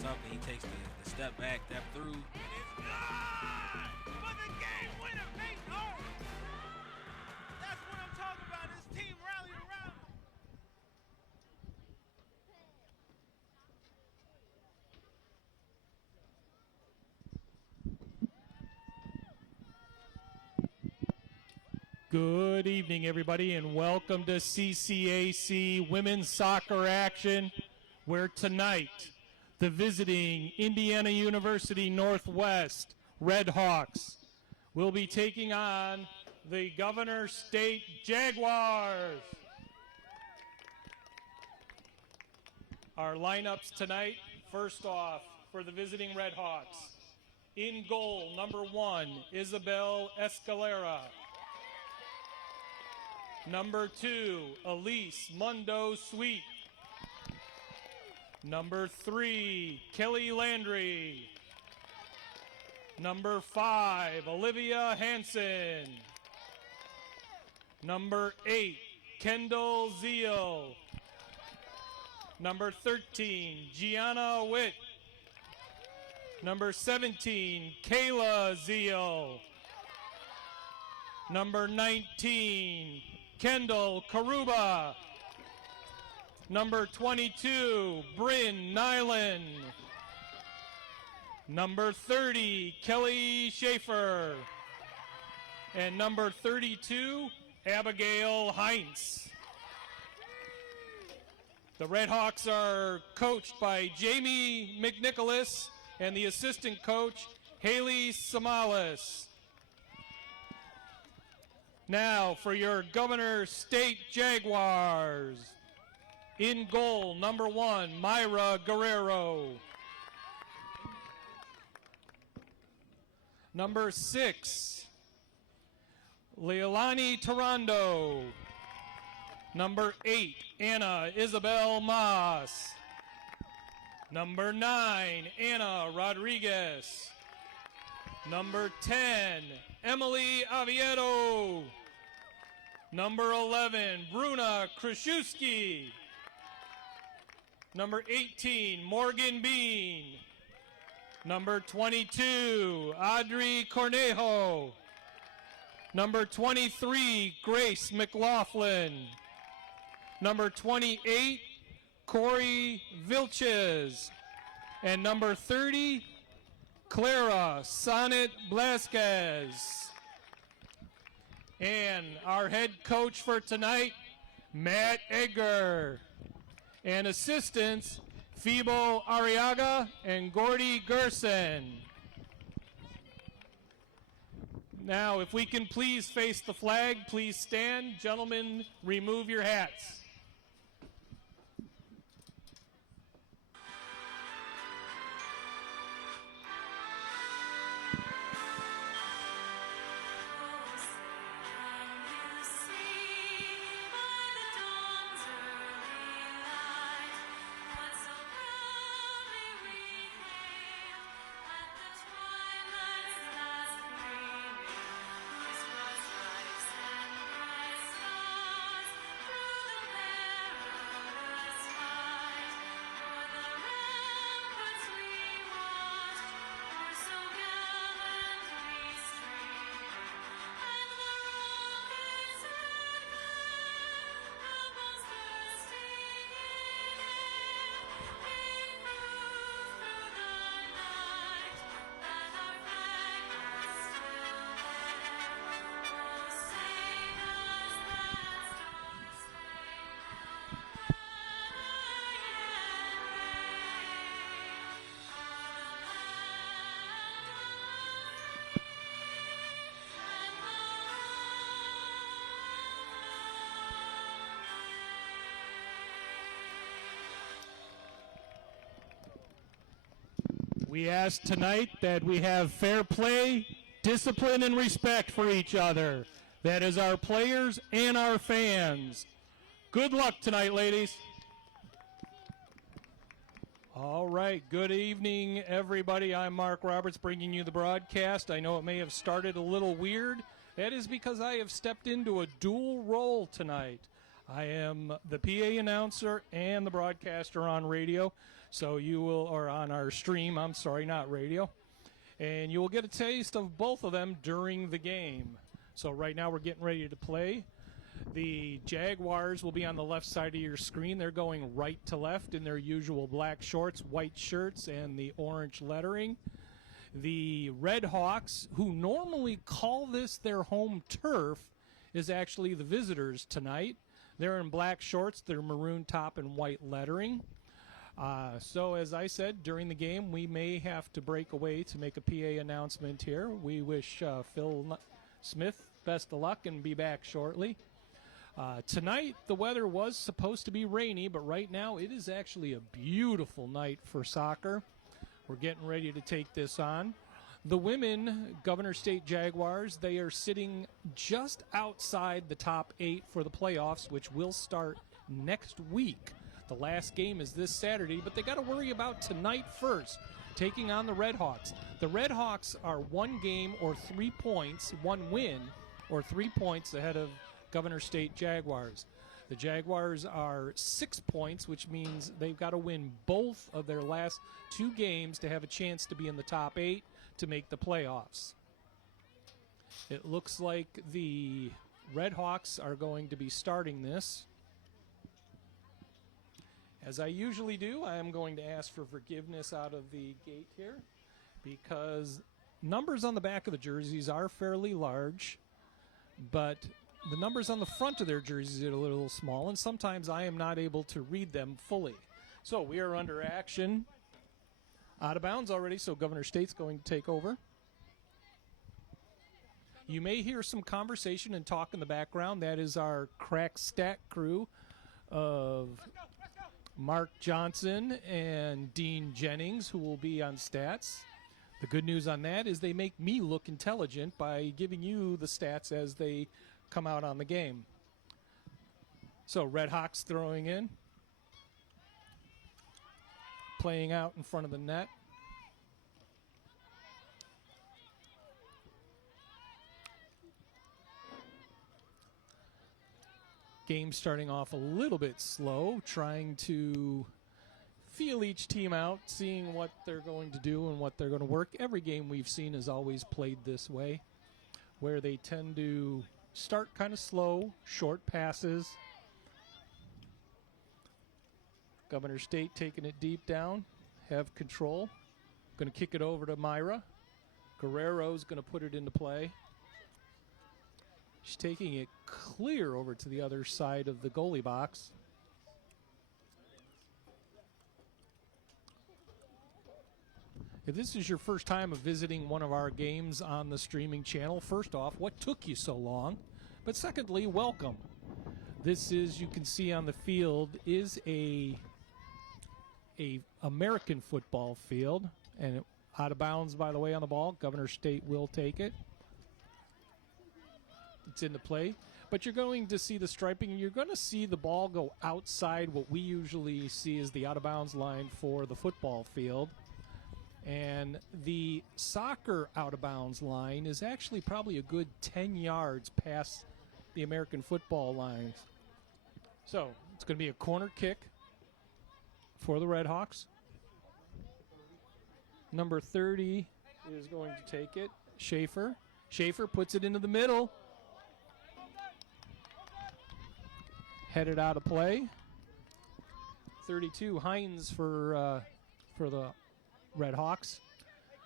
something. He takes the step back, step through. And it's good for the game winner, mate. Oh, that's what I'm talking about. This team rallied around him. Good evening, everybody, and welcome to CCAC Women's Soccer Action, where tonight the visiting Indiana University Northwest Red Hawks will be taking on the Governor State Jaguars. Our lineups tonight, first off, for the visiting Red Hawks. In goal, number 1, Isabel Escalera. Number 2, Elise Mundo Sweet. Number 3, Kelly Landry. Number 5, Olivia Hansen. Number 8, Kendall Zeal. Number 13, Gianna Witt. Number 17, Kayla Zeal. Number 19, Kendall Karuba. Number 22, Bryn Nyland. Number 30, Kelly Schaefer. And number 32, Abigail Heinz. The Red Hawks are coached by Jamie McNicholas and the assistant coach, Haley Samalis. Now for your Governor State Jaguars. In goal, number 1, Myra Guerrero. Number 6, Leilani Tarando. Number 8, Anna Isabel Mas. Number 9, Anna Rodriguez. Number 10, Emily Aviedo. Number 11, Bruna Kraszewski. Number 18, Morgan Bean. Number 22, Audrey Cornejo. Number 23, Grace McLaughlin. Number 28, Corey Vilches. And number 30, Clara Sonnet Blasquez. And our head coach for tonight, Matt Edgar. And assistants, Fibo Arriaga and Gordy Gerson. Now, if we can please face the flag, please stand. Gentlemen, remove your hats. We ask tonight that we have fair play, discipline, and respect for each other. That is our players and our fans. Good luck tonight, ladies. All right, good evening, everybody. I'm Mark Roberts bringing you the broadcast. I know it may have started a little weird. That is because I have stepped into a dual role tonight. I am the PA announcer and the broadcaster on radio, so you will, or on our stream, I'm sorry, not radio. And you will get a taste of both of them during the game. So right now we're getting ready to play. The Jaguars will be on the left side of your screen. They're going right to left in their usual black shorts, white shirts, and the orange lettering. The Red Hawks, who normally call this their home turf, is actually the visitors tonight. They're in black shorts, their maroon top, and white lettering. So as I said, during the game, we may have to break away to make a PA announcement here. We wish Phil Smith best of luck and be back shortly. Tonight, the weather was supposed to be rainy, but right now it is actually a beautiful night for soccer. We're getting ready to take this on. The women, Governor State Jaguars, they are sitting just outside the top 8 for the playoffs, which will start next week. The last game is this Saturday, but they got to worry about tonight first, taking on the Red Hawks. The Red Hawks are 1 game or 3 points, 1 win or 3 points ahead of Governor State Jaguars. The Jaguars are 6 points, which means they've got to win both of their last 2 games to have a chance to be in the top 8 to make the playoffs. It looks like the Red Hawks are going to be starting this. As I usually do, I am going to ask for forgiveness out of the gate here because numbers on the back of the jerseys are fairly large, but the numbers on the front of their jerseys are a little small, and sometimes I am not able to read them fully. So we are under action. Out of bounds already, so Governor State's going to take over. You may hear some conversation and talk in the background. That is our crack stat crew of Mark Johnson and Dean Jennings, who will be on stats. The good news on that is they make me look intelligent by giving you the stats as they come out on the game. So Red Hawks throwing in. Playing out in front of the net. Game starting off a little bit slow, trying to feel each team out, seeing what they're going to do and what they're going to work. Every game we've seen is always played this way, where they tend to start kind of slow, short passes. Governor State taking it deep down, have control. Going to kick it over to Myra. Guerrero's going to put it into play. She's taking it clear over to the other side of the goalie box. If this is your first time of visiting one of our games on the streaming channel, first off, what took you so long? But secondly, welcome. This is, you can see on the field, is a American football field, and out of bounds, by the way, on the ball. Governor State will take it. It's into play, but you're going to see the striping. You're going to see the ball go outside what we usually see as the out of bounds line for the football field, and the soccer out of bounds line is actually probably a good 10 yards past the American football lines. So it's going to be a corner kick for the Red Hawks. Number 30 is going to take it. Schaefer. Schaefer puts it into the middle. Headed out of play. 32, Hines for the Red Hawks.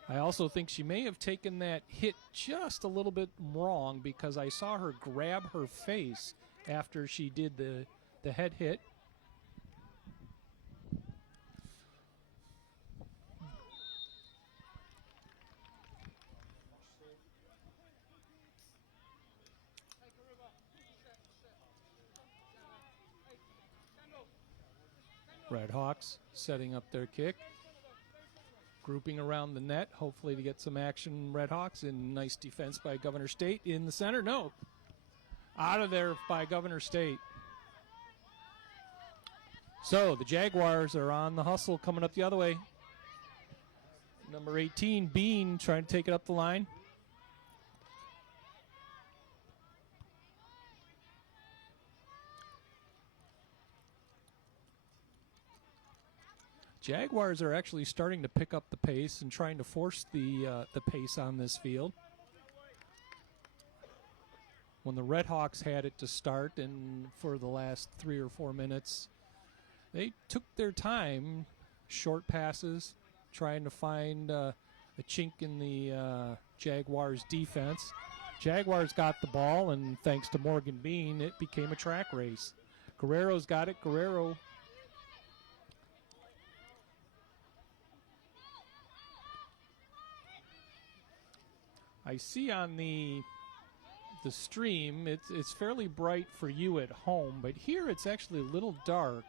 I also think she may have taken that hit just a little bit wrong because I saw her grab her face after she did the head hit. Red Hawks setting up their kick. Grouping around the net, hopefully to get some action. Red Hawks, and nice defense by Governor State in the center. No. Out of there by Governor State. So the Jaguars are on the hustle coming up the other way. Number 18, Bean, trying to take it up the line. Jaguars are actually starting to pick up the pace and trying to force the pace on this field. When the Red Hawks had it to start, and for the last 3 or 4 minutes, they took their time, short passes, trying to find a chink in the Jaguars' defense. Jaguars got the ball, and thanks to Morgan Bean, it became a track race. Guerrero's got it. Guerrero I see on the stream, it's fairly bright for you at home, but here it's actually a little dark.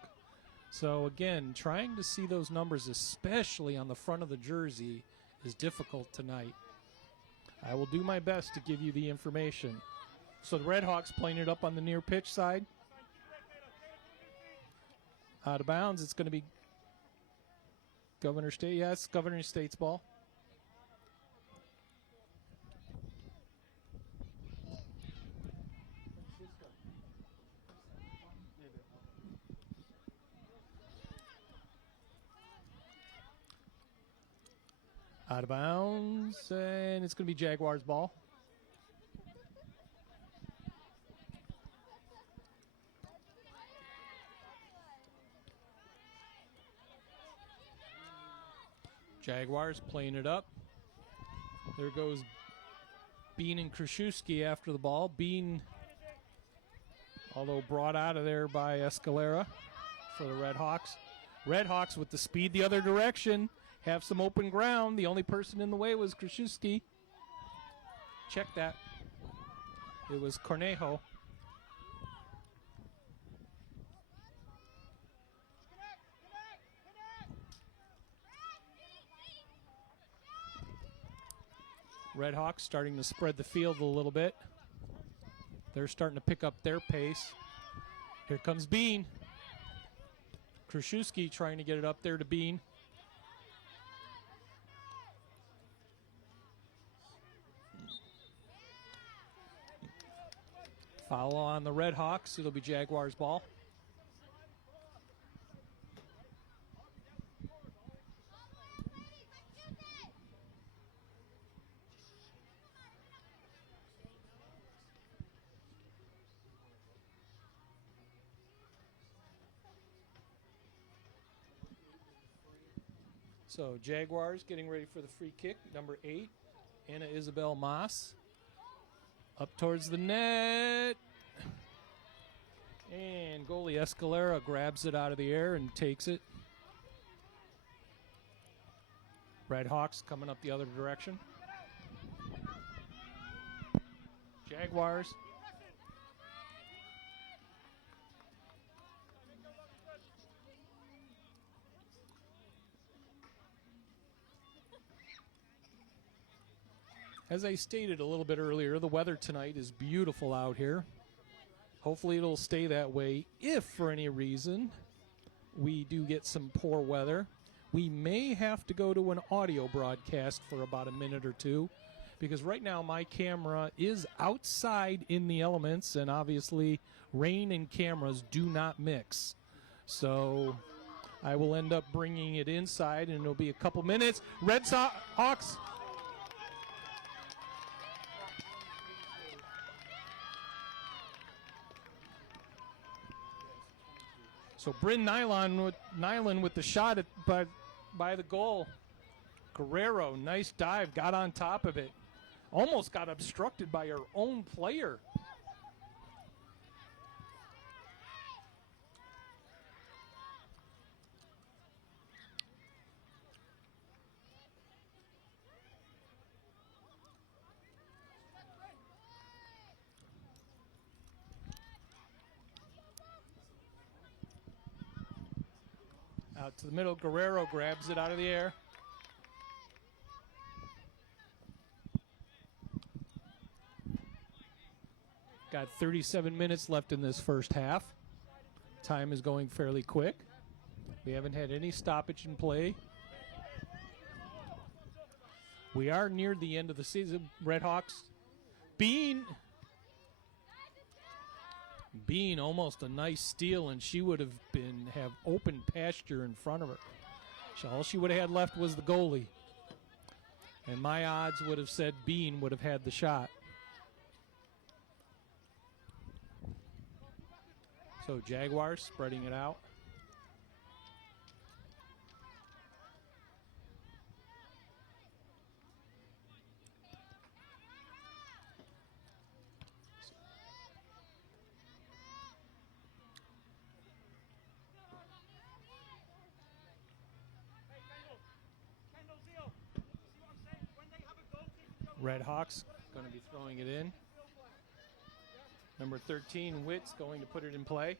So again, trying to see those numbers, especially on the front of the jersey, is difficult tonight. I will do my best to give you the information. So the Red Hawks playing it up on the near pitch side. Out of bounds, it's going to be Governor State. Yes, Governor State's ball. Out of bounds, and it's going to be Jaguars' ball. Jaguars playing it up. There goes Bean and Kraszewski after the ball. Bean, although brought out of there by Escalera for the Red Hawks. Red Hawks with the speed the other direction. Have some open ground. The only person in the way was Kraszewski. Check that. It was Cornejo. Red Hawks starting to spread the field a little bit. They're starting to pick up their pace. Here comes Bean. Kraszewski trying to get it up there to Bean. Foul on the Red Hawks. It'll be Jaguars' ball. So Jaguars getting ready for the free kick. Number 8, Anna Isabel Moss. Up towards the net. And goalie Escalera grabs it out of the air and takes it. Red Hawks coming up the other direction. Jaguars. As I stated a little bit earlier, the weather tonight is beautiful out here. Hopefully it'll stay that way. If for any reason we do get some poor weather, we may have to go to an audio broadcast for about a minute or two, because right now my camera is outside in the elements, and obviously rain and cameras do not mix. So I will end up bringing it inside, and it'll be a couple minutes. Red Hawks. So Bryn Nyland with the shot by the goal. Guerrero, nice dive, got on top of it. Almost got obstructed by her own player. Out to the middle, Guerrero grabs it out of the air. Got 37 minutes left in this first half. Time is going fairly quick. We haven't had any stoppage in play. We are near the end of the season. Red Hawks. Bean almost a nice steal, and she would have open pasture in front of her. All she would have had left was the goalie. And my odds would have said Bean would have had the shot. So Jaguars spreading it out. Red Hawks going to be throwing it in. Number 13, Witt's going to put it in play.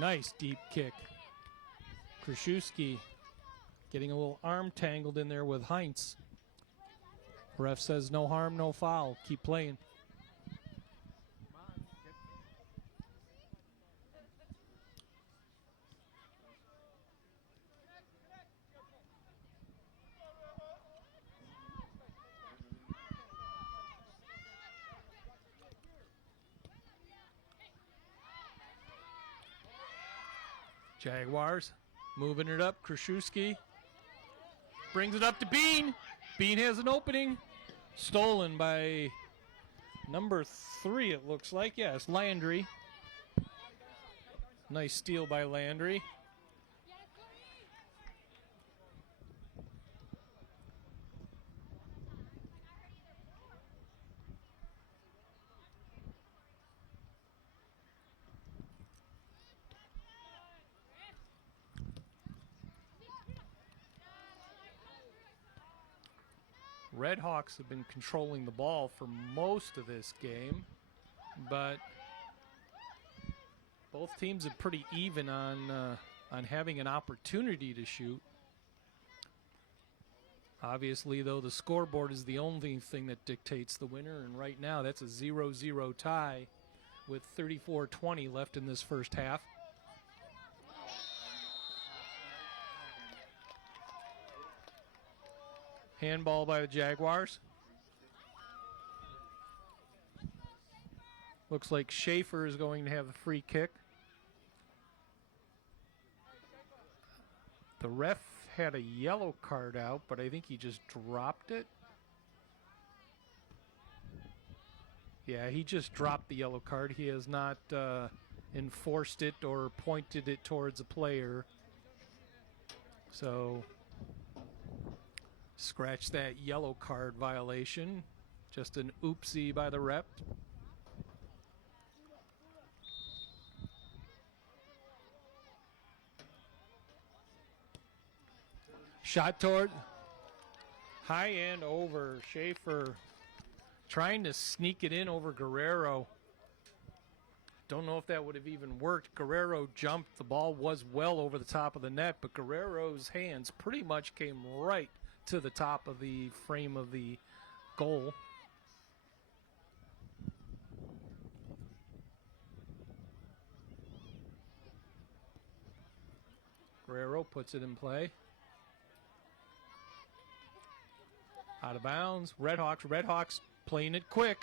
Nice deep kick. Kraszewski getting a little arm tangled in there with Heinz. Ref says no harm, no foul. Keep playing. Jaguars moving it up. Kraszewski brings it up to Bean. Bean has an opening. Stolen by number 3, it looks like. Yes, Landry. Nice steal by Landry. Red Hawks have been controlling the ball for most of this game, but both teams are pretty even on having an opportunity to shoot. Obviously, though, the scoreboard is the only thing that dictates the winner, and right now that's a 0-0 tie with 34:20 left in this first half. Handball by the Jaguars. Looks like Schaefer is going to have the free kick. The ref had a yellow card out, but I think he just dropped it. Yeah, he just dropped the yellow card. He has not enforced it or pointed it towards a player. So scratch that yellow card violation. Just an oopsie by the rep. Shot toward high end over. Schaefer trying to sneak it in over Guerrero. Don't know if that would have even worked. Guerrero jumped. The ball was well over the top of the net, but Guerrero's hands pretty much came right to the top of the frame of the goal. Guerrero puts it in play. Out of bounds. Red Hawks playing it quick.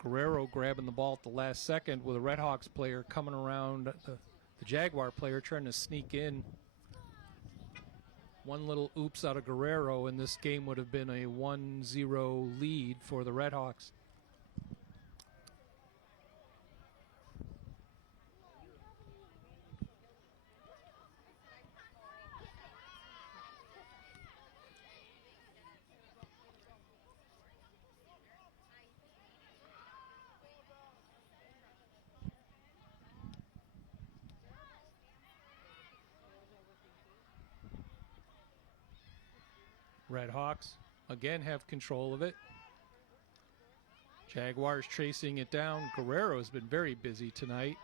Guerrero grabbing the ball at the last second with a Red Hawks player coming around the Jaguar player trying to sneak in. One little oops out of Guerrero, and this game would have been a 1-0 lead for the Red Hawks. Red Hawks again have control of it. Jaguars chasing it down. Guerrero has been very busy tonight.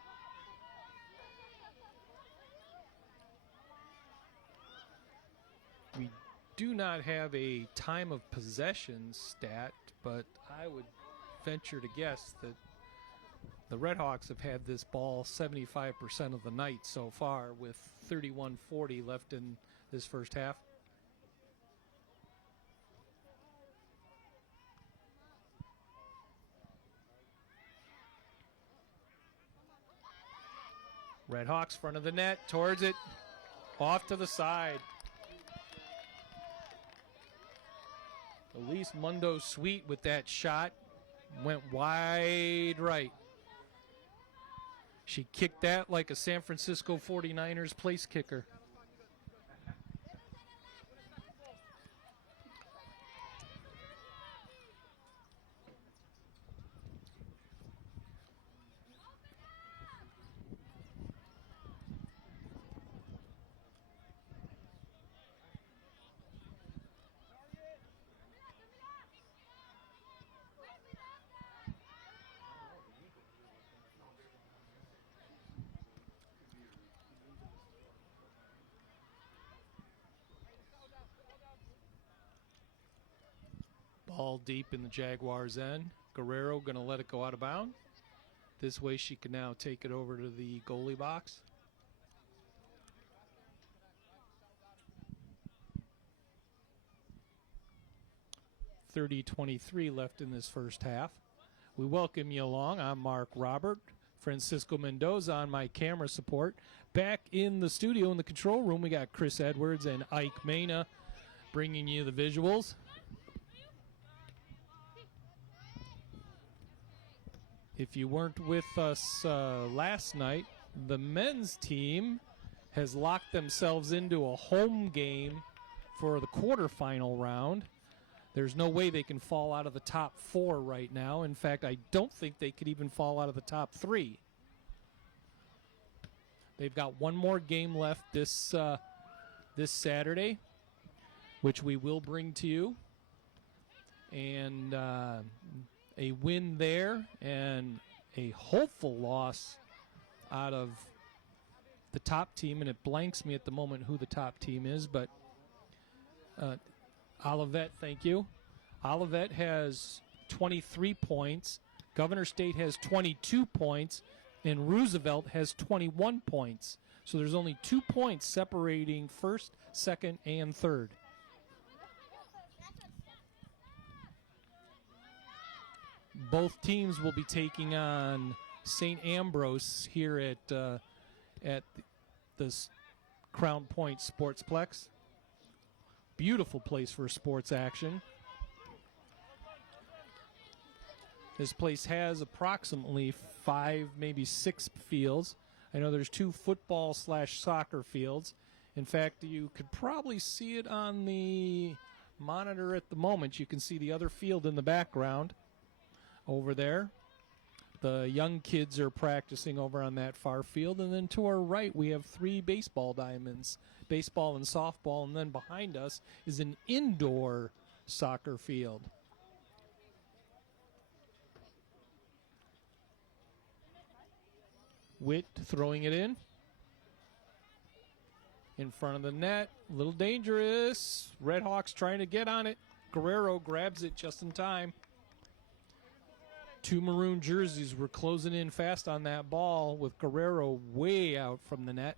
We do not have a time of possession stat, but I would venture to guess that the Red Hawks have had this ball 75% of the night so far, with 31:40 left in this first half. Red Hawks front of the net, towards it, off to the side. Elise Mundo Sweet with that shot, went wide right. She kicked that like a San Francisco 49ers place kicker. Ball deep in the Jaguars' end. Guerrero going to let it go out of bounds. This way she can now take it over to the goalie box. 30:23 left in this first half. We welcome you along. I'm Mark Robert. Francisco Mendoza on my camera support. Back in the studio in the control room, we got Chris Edwards and Ike Mena bringing you the visuals. If you weren't with us last night, the men's team has locked themselves into a home game for the quarterfinal round. There's no way they can fall out of the top 4 right now. In fact, I don't think they could even fall out of the top 3. They've got one more game left this Saturday, which we will bring to you. And a win there and a hopeful loss out of the top team, and it blanks me at the moment who the top team is, but Olivet, thank you. Olivet has 23 points. Governor State has 22 points, and Roosevelt has 21 points. So there's only 2 points separating first, second, and third. Both teams will be taking on St. Ambrose here at the Crown Point Sportsplex. Beautiful place for sports action. This place has approximately 5, maybe 6 fields. I know there's 2 football/soccer fields. In fact, you could probably see it on the monitor at the moment. You can see the other field in the background over there. The young kids are practicing over on that far field. And then to our right, we have 3 baseball diamonds, baseball and softball. And then behind us is an indoor soccer field. Witt throwing it in front of the net. A little dangerous. Redhawks trying to get on it. Guerrero grabs it just in time. 2 maroon jerseys were closing in fast on that ball with Guerrero way out from the net.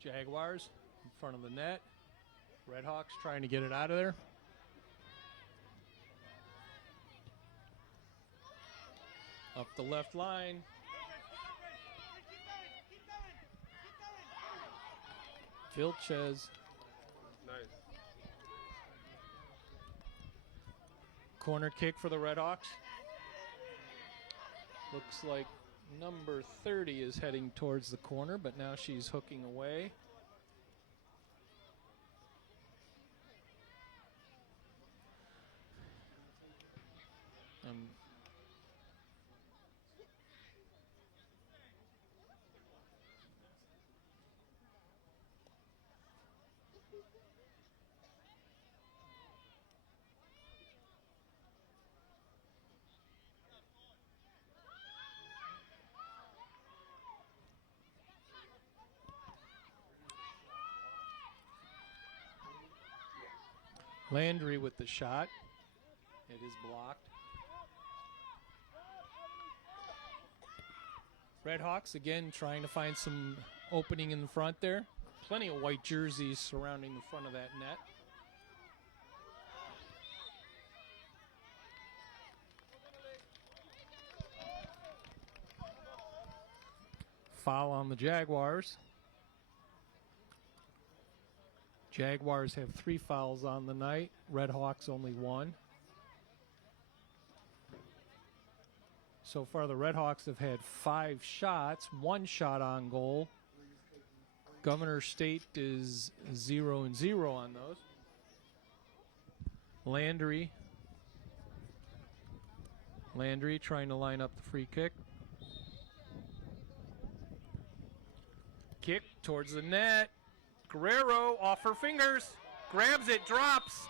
Jaguars in front of the net. Redhawks trying to get it out of there. Up the left line. Vilches. Nice. Corner kick for the Redhawks. Looks like number 30 is heading towards the corner, but now she's hooking away. Landry with the shot. It is blocked. Redhawks again trying to find some opening in the front there. Plenty of white jerseys surrounding the front of that net. Foul on the Jaguars. Jaguars have 3 fouls on the night. Redhawks only 1. So far, the Redhawks have had 5 shots, 1 shot on goal. Governor State is 0-0 on those. Landry trying to line up the free kick. Kick towards the net. Guerrero off her fingers. Grabs it, drops.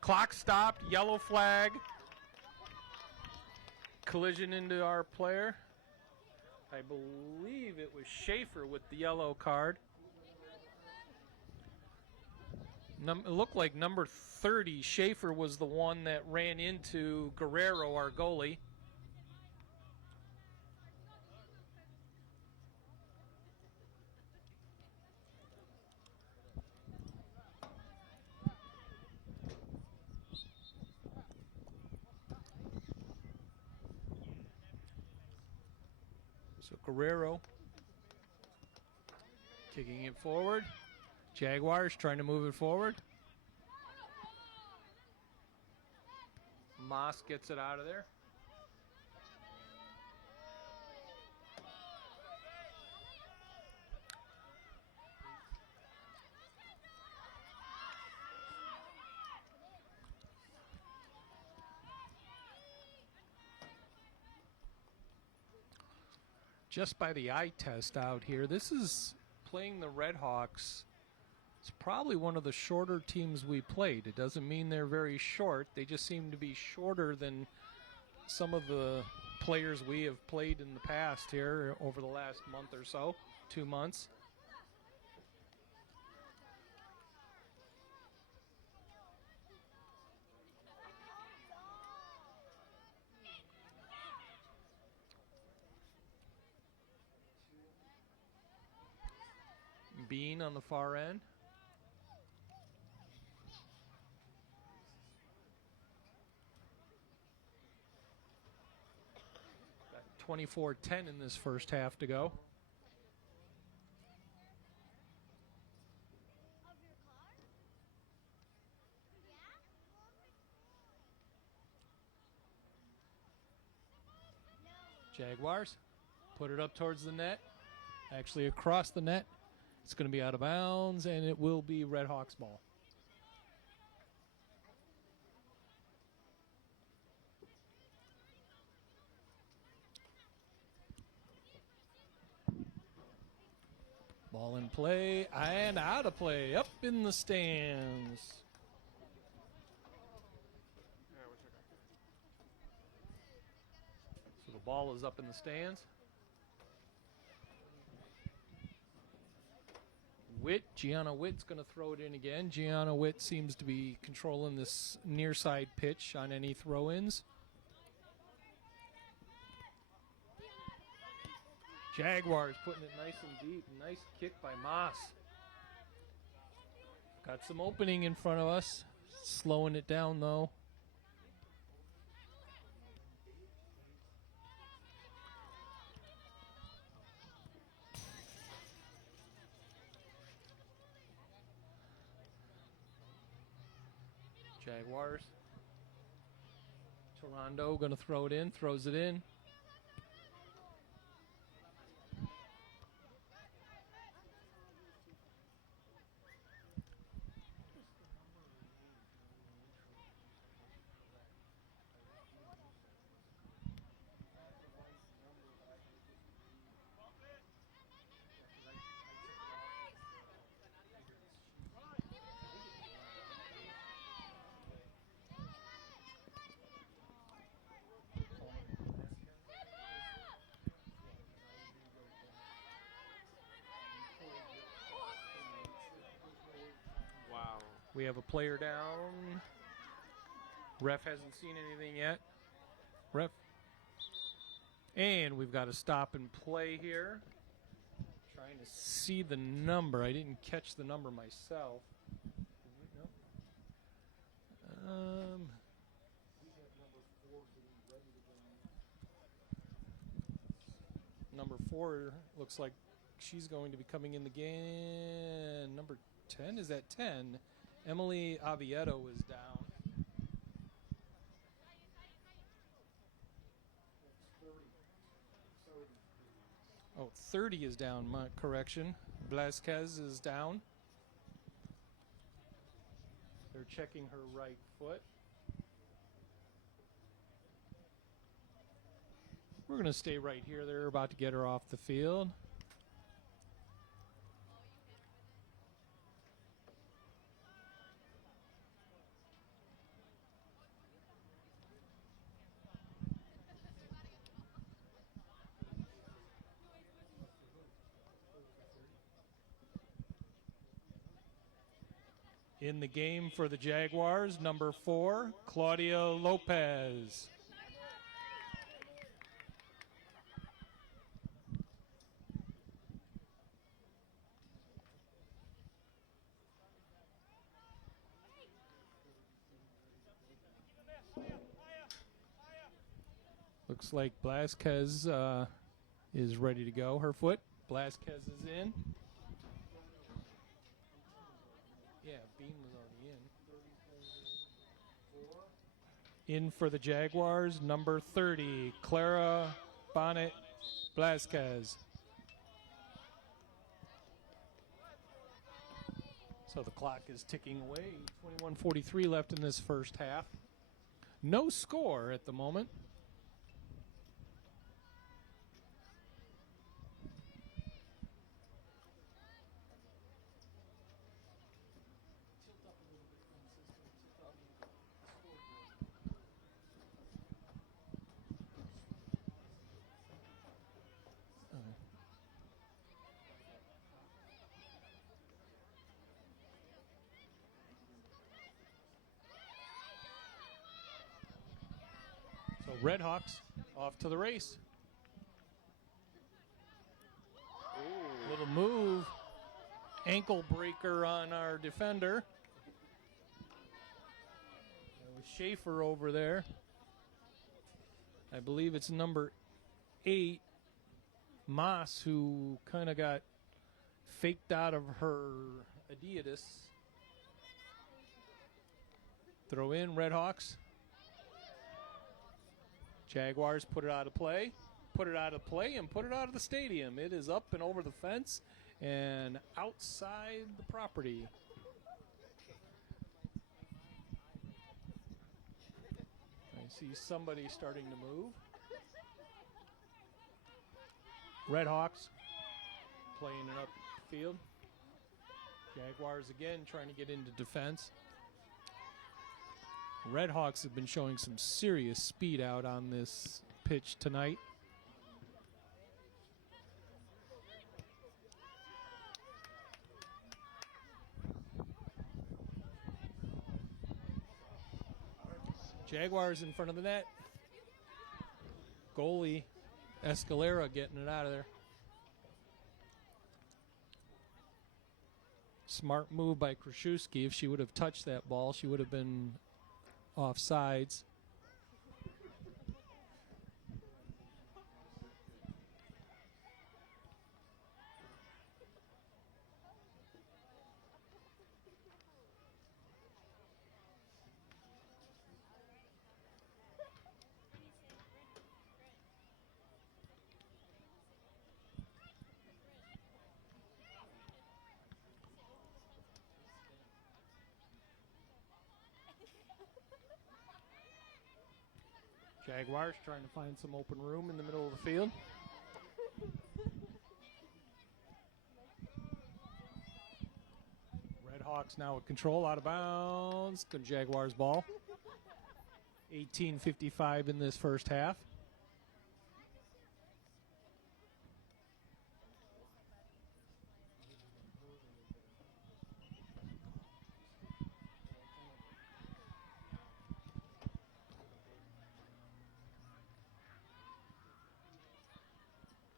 Clock stopped, yellow flag. Collision into our player. I believe it was Schaefer with the yellow card. It looked like number 30, Schaefer, was the one that ran into Guerrero, our goalie. So Guerrero kicking it forward. Jaguars trying to move it forward. Moss gets it out of there. Just by the eye test out here, this is playing the Redhawks. It's probably one of the shorter teams we played. It doesn't mean they're very short. They just seem to be shorter than some of the players we have played in the past here over the last month or so, 2 months. Bean on the far end. Got 24-10 in this first half to go. Jaguars put it up towards the net, actually across the net. It's going to be out of bounds, and it will be Redhawks ball. Ball in play and out of play, up in the stands. So the ball is up in the stands. Gianna Witt's going to throw it in again. Gianna Witt seems to be controlling this near side pitch on any throw-ins. Jaguars putting it nice and deep. Nice kick by Moss. Got some opening in front of us. Slowing it down, though. Jaguars. Toronto going to throw it in, throws it in. We have a player down. Ref hasn't seen anything yet. Ref. And we've got a stop and play here. Trying to see the number. I didn't catch the number myself. Nope. Number 4 looks like she's going to be coming in the game. Number 10, is that 10? Emily Avieto is down. Oh, 30 is down, my correction. Blasquez is down. They're checking her right foot. We're going to stay right here. They're about to get her off the field. In the game for the Jaguars, number 4, Claudia Lopez. Looks like Blasquez is ready to go. Her foot. Blasquez is in. Yeah, Bean was already in. In for the Jaguars, number 30, Clara Bonnet Blasquez. So the clock is ticking away. 21:43 left in this first half. No score at the moment. So Redhawks off to the race. Ooh. Little move. Ankle breaker on our defender. That was Schaefer over there. I believe it's number 8, Moss, who kind of got faked out of her Adidas. Throw in, Redhawks. Jaguars put it out of play, put it out of play, and put it out of the stadium. It is up and over the fence and outside the property. I see somebody starting to move. Redhawks playing it upfield. Jaguars again trying to get into defense. Redhawks have been showing some serious speed out on this pitch tonight. Jaguars in front of the net. Goalie Escalera getting it out of there. Smart move by Kraszewski. If she would have touched that ball, she would have been offsides. Jaguars trying to find some open room in the middle of the field. Redhawks now with control, out of bounds. Good Jaguars ball. 18:55 in this first half.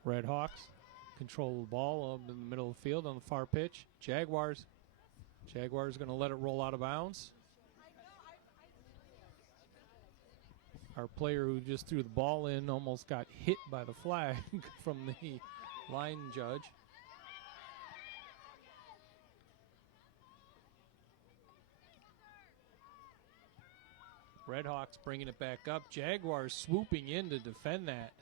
Red Hawks control the ball up in the middle of the field on the far pitch. Jaguars going to let it roll out of bounds. Our player who just threw the ball in almost got hit by the flag from the line judge. Red Hawks bringing it back up. Jaguars swooping in to defend that.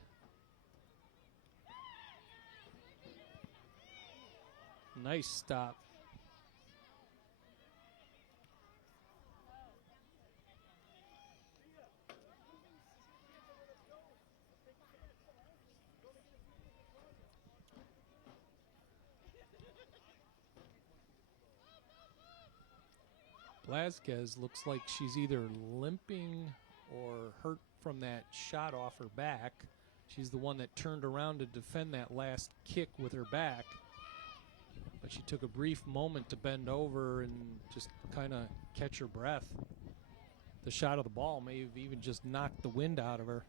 Nice stop. Blasquez looks like she's either limping or hurt from that shot off her back. She's the one that turned around to defend that last kick with her back. But she took a brief moment to bend over and just kind of catch her breath. The shot of the ball may have even just knocked the wind out of her.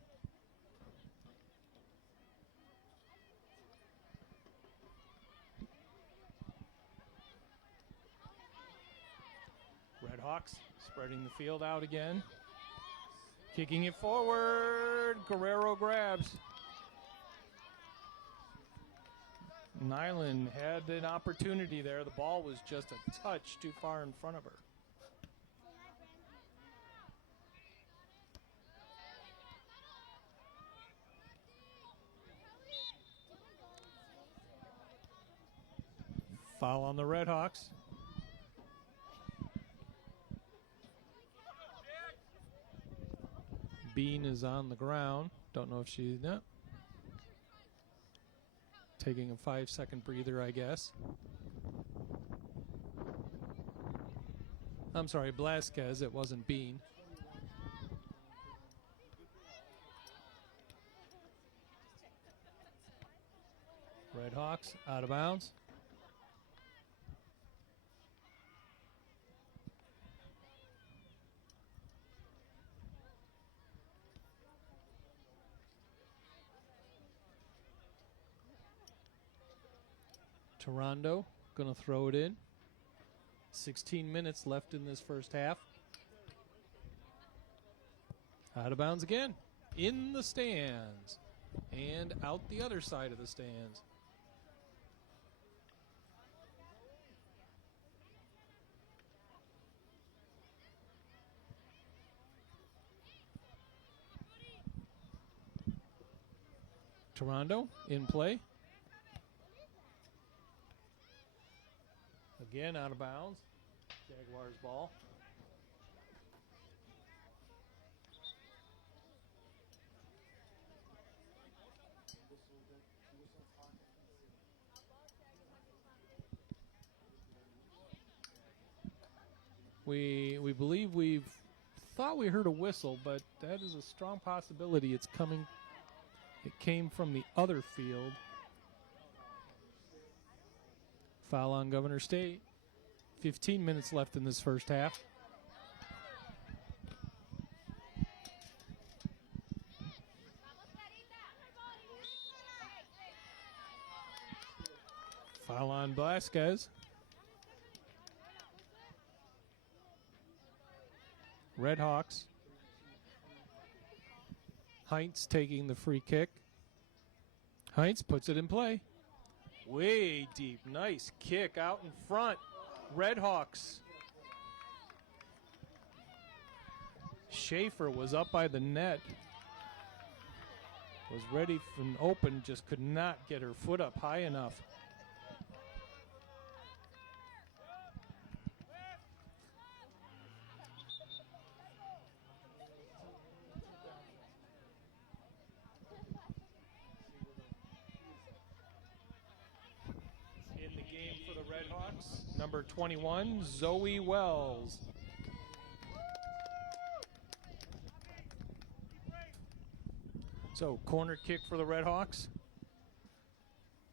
Red Hawks spreading the field out again. Kicking it forward. Guerrero grabs. Nyland had an opportunity there. The ball was just a touch too far in front of her. Foul on the Red Hawks. Bean is on the ground. Don't know if she's no. Taking a 5-second breather, I guess. I'm sorry, Blasquez. It wasn't Bean. Red Hawks out of bounds. Toronto going to throw it in. 16 minutes left in this first half. Out of bounds again. In the stands. And out the other side of the stands. Toronto in play. Again, out of bounds. Jaguars ball. We believe we've thought we heard a whistle, but that is a strong possibility. It came from the other field. Foul on Governor State. 15 minutes left in this first half. Foul on Blasquez. Red Hawks. Heinz taking the free kick. Heinz puts it in play. Way deep. Nice kick out in front. Red Hawks. Schaefer was up by the net. Was ready for an open, just could not get her foot up high enough. Number 21, Zoe Wells. So, corner kick for the Red Hawks.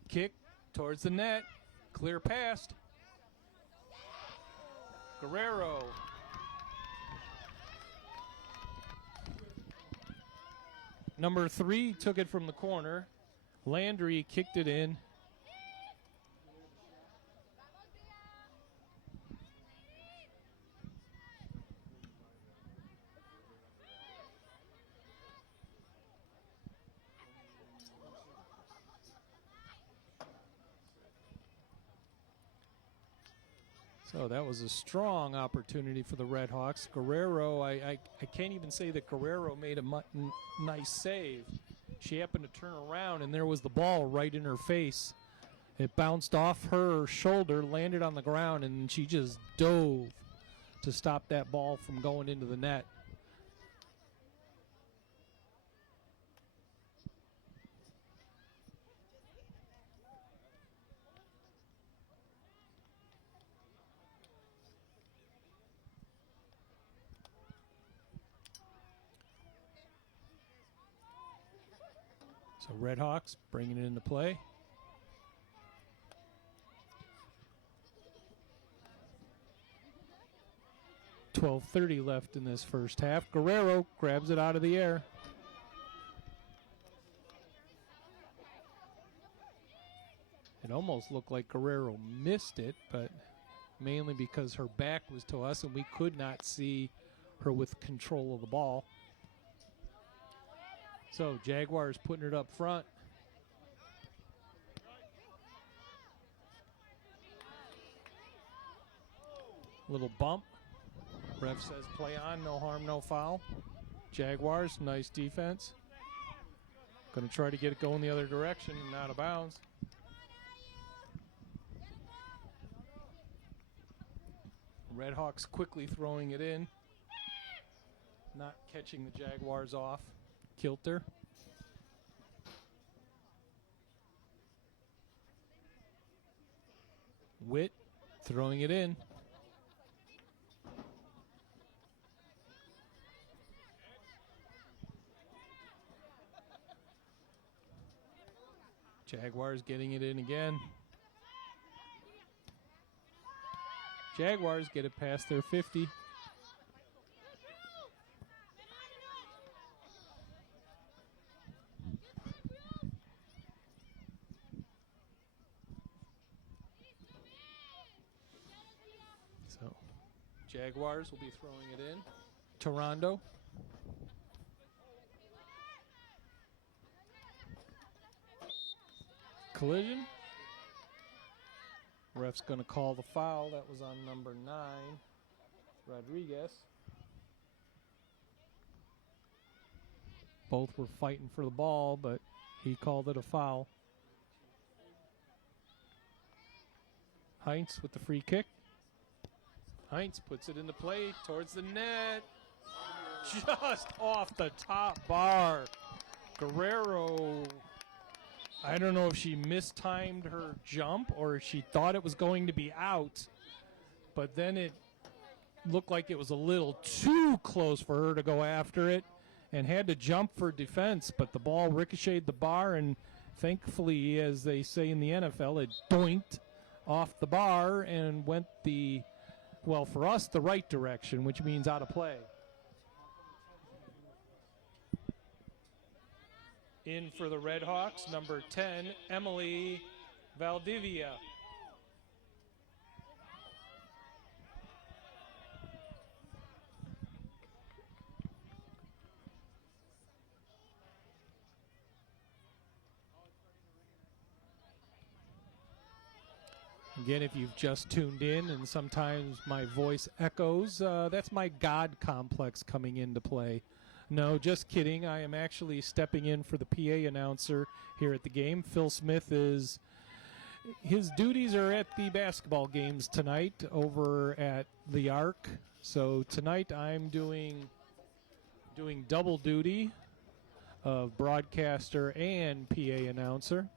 Kick towards the net. Clear past. Guerrero. Number 3 took it from the corner. Landry kicked it in. So that was a strong opportunity for the Red Hawks. Guerrero, I can't even say that Guerrero made a nice save. She happened to turn around, and there was the ball right in her face. It bounced off her shoulder, landed on the ground, and she just dove to stop that ball from going into the net. So Red Hawks bringing it into play. .12:30 left in this first half. Guerrero grabs it out of the air. It almost looked like Guerrero missed it, but mainly because her back was to us and we could not see her with control of the ball. So Jaguars putting it up front. Little bump. Ref says play on, no harm, no foul. Jaguars, nice defense. Going to try to get it going the other direction and out of bounds. Red Hawks quickly throwing it in. Not catching the Jaguars off kilter. Witt throwing it in. Jaguars getting it in again. Jaguars get it past their 50. So Jaguars will be throwing it in. Toronto. Collision. Ref's going to call the foul. That was on number 9, Rodriguez. Both were fighting for the ball, but he called it a foul. Heinz with the free kick. Heinz puts it into play towards the net. Just off the top bar. Guerrero, I don't know if she mistimed her jump or she thought it was going to be out, but then it looked like it was a little too close for her to go after it and had to jump for defense, but the ball ricocheted the bar, and thankfully, as they say in the NFL, it doinked off the bar and went the, well, for us, the right direction, which means out of play. In for the Red Hawks, number 10, Emily Valdivia. Again, if you've just tuned in and sometimes my voice echoes, that's my God complex coming into play. No, just kidding. I am actually stepping in for the PA announcer here at the game. Phil Smith his duties are at the basketball games tonight over at the Arc. So tonight I'm doing double duty of broadcaster and PA announcer.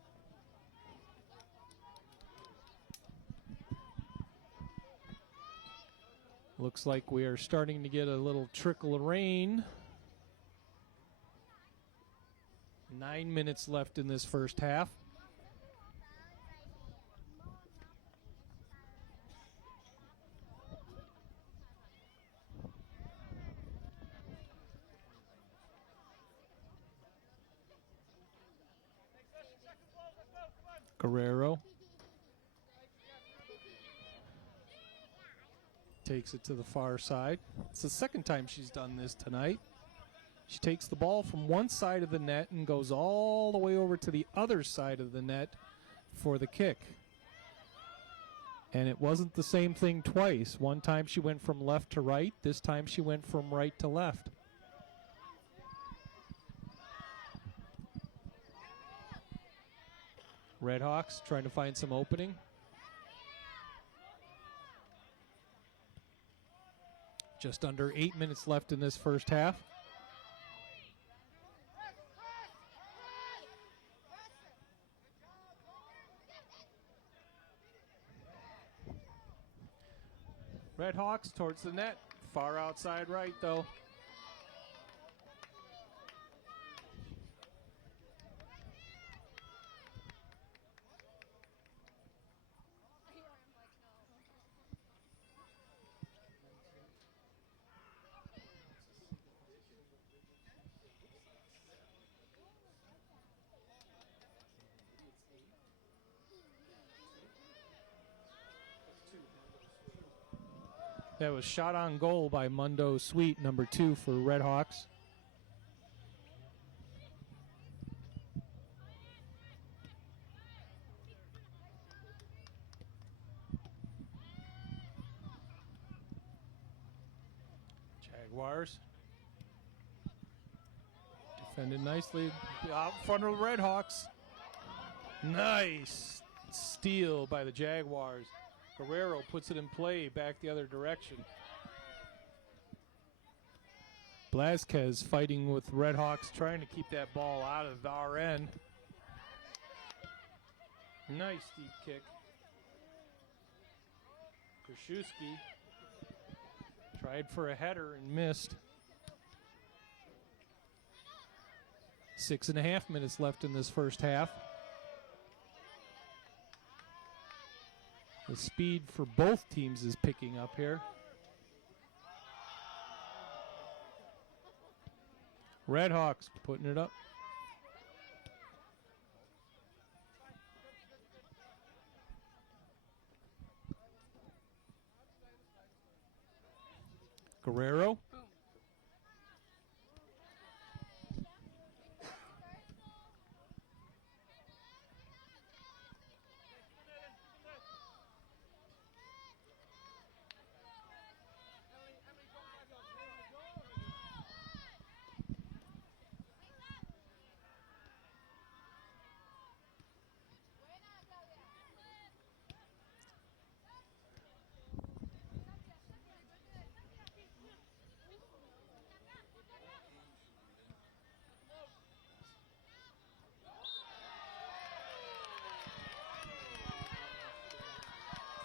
Looks like we are starting to get a little trickle of rain. 9 minutes left in this first half. Guerrero takes it to the far side. It's the second time she's done this tonight. She takes the ball from one side of the net and goes all the way over to the other side of the net for the kick. And it wasn't the same thing twice. One time she went from left to right. This time she went from right to left. Redhawks trying to find some opening. Just under 8 minutes left in this first half. Redhawks towards the net. Far outside right, though. That was shot on goal by Mundo Sweet, number 2 for Redhawks. Jaguars defended nicely out in front of the Redhawks. Nice steal by the Jaguars. Guerrero puts it in play back the other direction. Blazquez fighting with Redhawks, trying to keep that ball out of our end. Nice deep kick. Kraszewski tried for a header and missed. 6.5 minutes left in this first half. The speed for both teams is picking up here. Redhawks putting it up. Guerrero.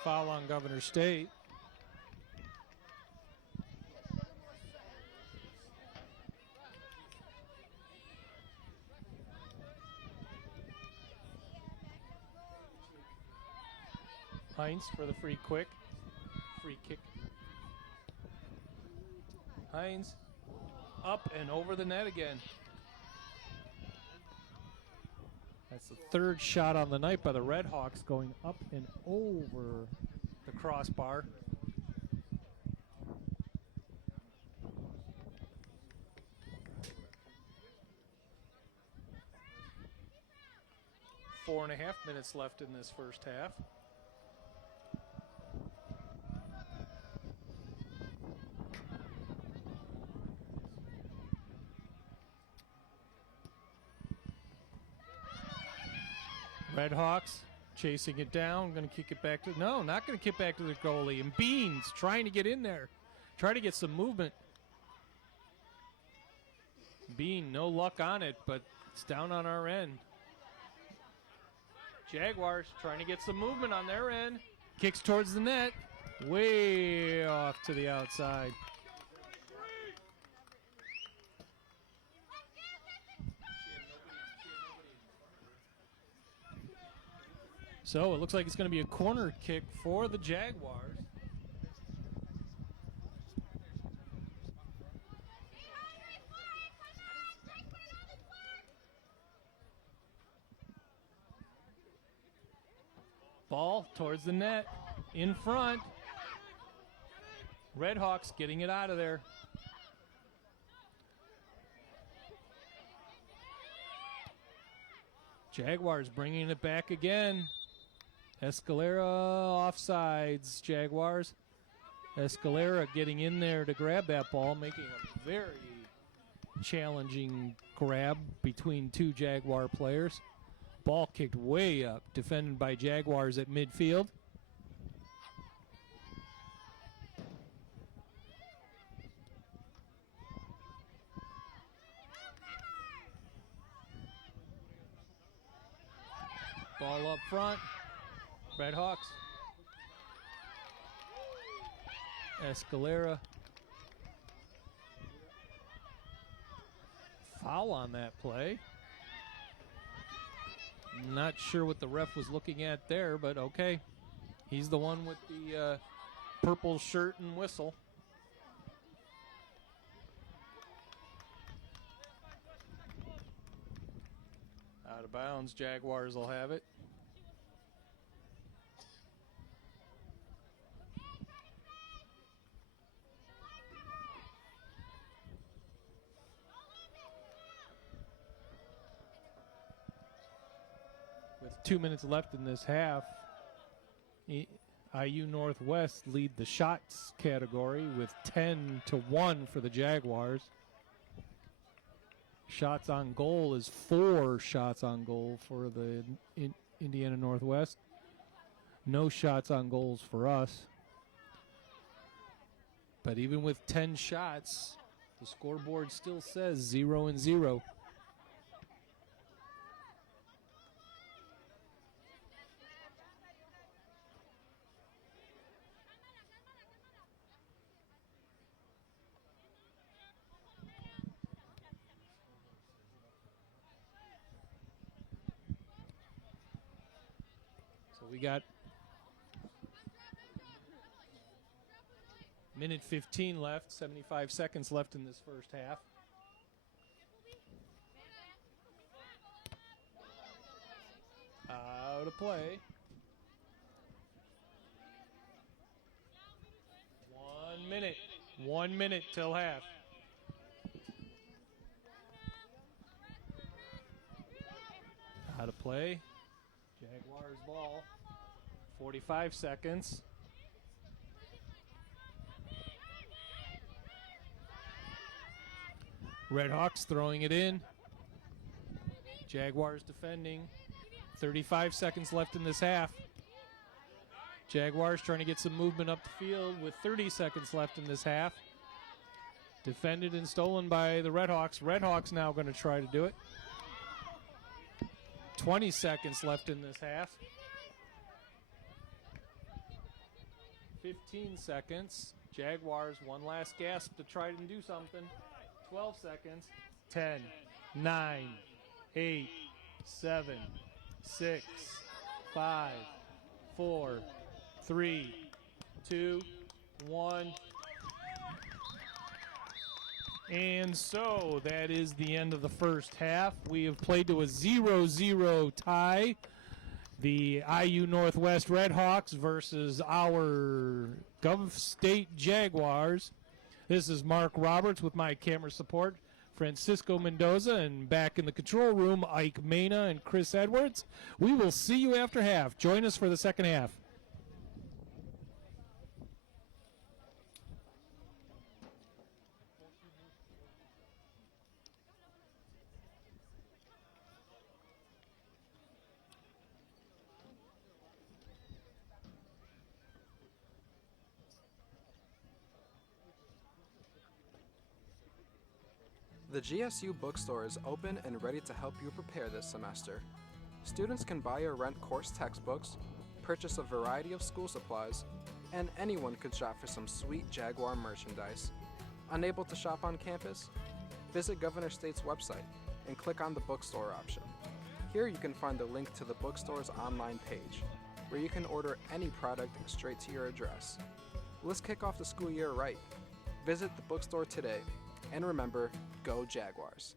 Foul on Governor State. Hines for the free kick. Hines up and over the net again. That's the third shot on the night by the Redhawks, going up and over the crossbar. Four and a half minutes left in this first half. Redhawks chasing it down, going to kick it back to, no, not going to kick back to the goalie. And Beans trying to get in there, try to get some movement. Bean, no luck on it, but it's down on our end. Jaguars trying to get some movement on their end. Kicks towards the net, way off to the outside. So it looks like it's going to be a corner kick for the Jaguars. Ball towards the net. In front. Redhawks getting it out of there. Jaguars bringing it back again. Escalera offsides, Jaguars. Escalera getting in there to grab that ball, making a very challenging grab between two Jaguar players. Ball kicked way up, defended by Jaguars at midfield. Ball up front. Redhawks. Escalera. Foul on that play. Not sure what the ref was looking at there, but okay. He's the one with the purple shirt and whistle. Out of bounds, Jaguars will have it. With 2 minutes left in this half, IU Northwest lead the shots category with 10-1 for the Jaguars. Shots on goal is 4 shots on goal for the Indiana Northwest. No shots on goals for us. But even with 10 shots, the scoreboard still says 0-0. We got minute 15 left, 75 seconds left in this first half. Out of play. 1 minute. 1 minute till half. Out of play. Jaguars ball. 45 seconds. Redhawks throwing it in. Jaguars defending. 35 seconds left in this half. Jaguars trying to get some movement up the field with 30 seconds left in this half. Defended and stolen by the Redhawks. Redhawks now going to try to do it. 20 seconds left in this half. 15 seconds. Jaguars, one last gasp to try and do something. 12 seconds. 10, 9, 8, 7, 6, 5, 4, 3, 2, 1. And so that is the end of the first half. We have played to a 0-0 tie. The IU Northwest Redhawks versus our Gulf State Jaguars. This is Mark Roberts with my camera support, Francisco Mendoza, and back in the control room, Ike Mena and Chris Edwards. We will see you after half. Join us for the second half. The GSU bookstore is open and ready to help you prepare this semester. Students can buy or rent course textbooks, purchase a variety of school supplies, and anyone could shop for some sweet Jaguar merchandise. Unable to shop on campus? Visit Governor State's website and click on the bookstore option. Here you can find the link to the bookstore's online page, where you can order any product straight to your address. Let's kick off the school year right. Visit the bookstore today, and remember, go Jaguars.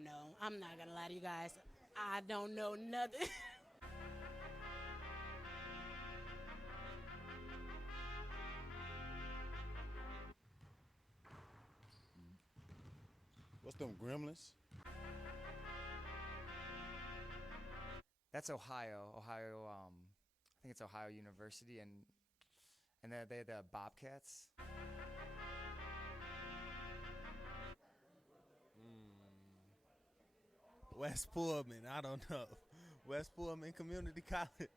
don't know. I'm not going to lie to you guys. I don't know nothing. What's them gremlins? That's Ohio. I think it's Ohio University, and they're the Bobcats. West Pullman, I don't know. West Pullman Community College.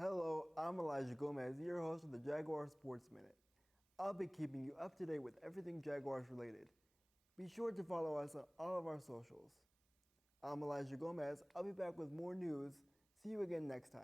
Hello, I'm Elijah Gomez, your host of the Jaguar Sports Minute. I'll be keeping you up to date with everything Jaguars related. Be sure to follow us on all of our socials. I'm Elijah Gomez. I'll be back with more news. See you again next time.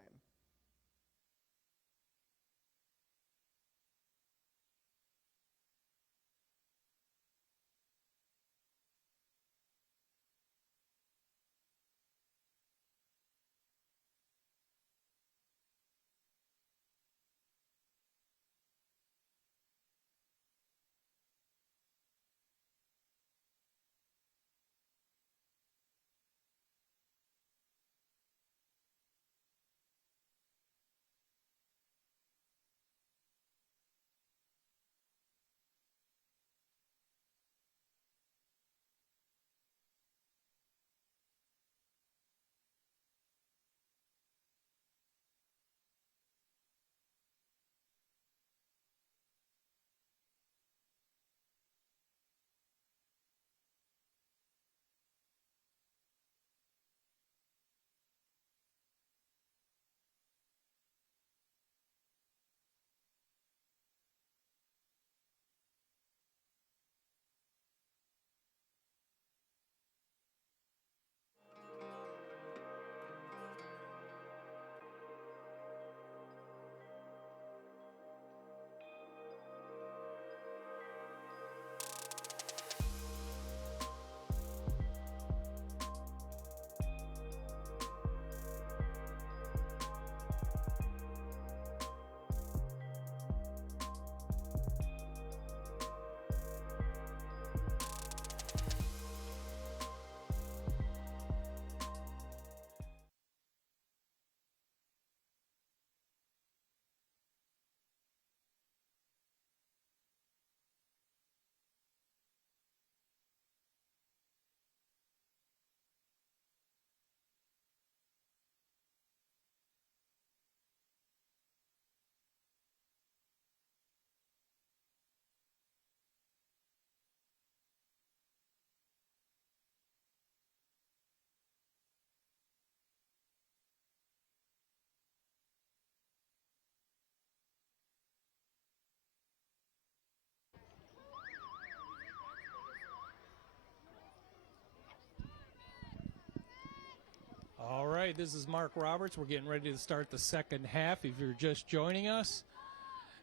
All right, this is Mark Roberts. We're getting ready to start the second half. If you're just joining us,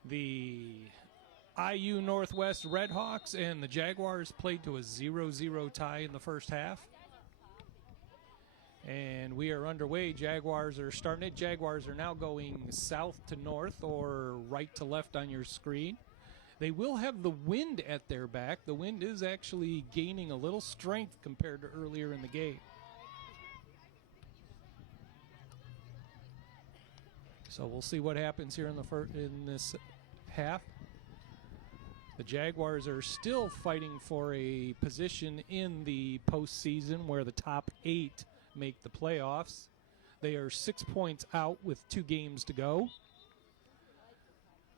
the IU Northwest Redhawks and the Jaguars played to a 0-0 tie in the first half. And we are underway. Jaguars are starting it. Jaguars are now going south to north or right to left on your screen. They will have the wind at their back. The wind is actually gaining a little strength compared to earlier in the game. So we'll see what happens here in this half. The Jaguars are still fighting for a position in the postseason where the top 8 make the playoffs. They are 6 points out with 2 games to go.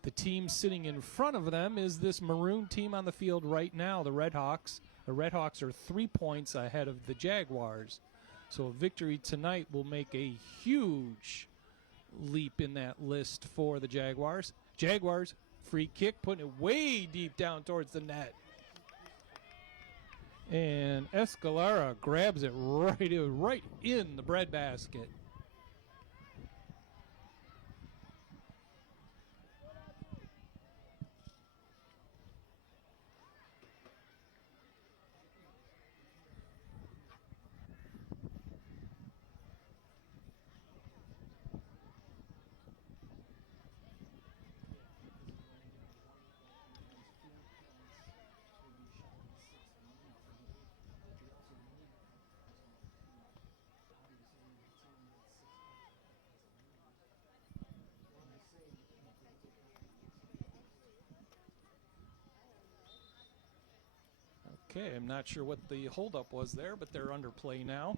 The team sitting in front of them is this maroon team on the field right now, the Redhawks. The Redhawks are 3 points ahead of the Jaguars. So a victory tonight will make a huge leap in that list for the Jaguars. Jaguars, free kick, putting it way deep down towards the net. And Escalara grabs it right in the breadbasket. Okay, I'm not sure what the holdup was there, but they're under play now.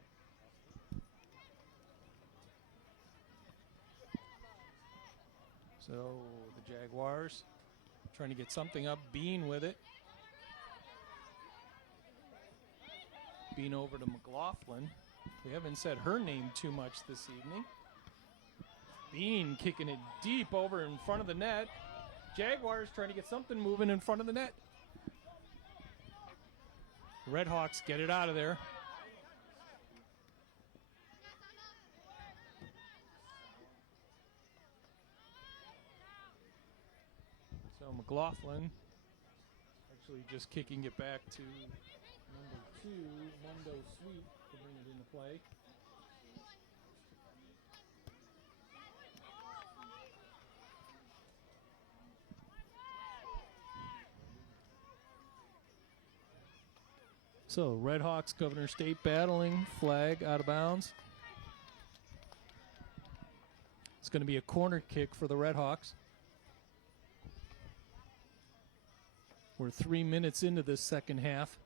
So the Jaguars trying to get something up. Bean with it. Bean over to McLaughlin. We haven't said her name too much this evening. Bean kicking it deep over in front of the net. Jaguars trying to get something moving in front of the net. Redhawks get it out of there. So McLaughlin actually just kicking it back to number 2, Mundo Sweet, to bring it into play. So Redhawks, Governor State battling, flag out of bounds. It's going to be a corner kick for the Redhawks. We're 3 minutes into this second half.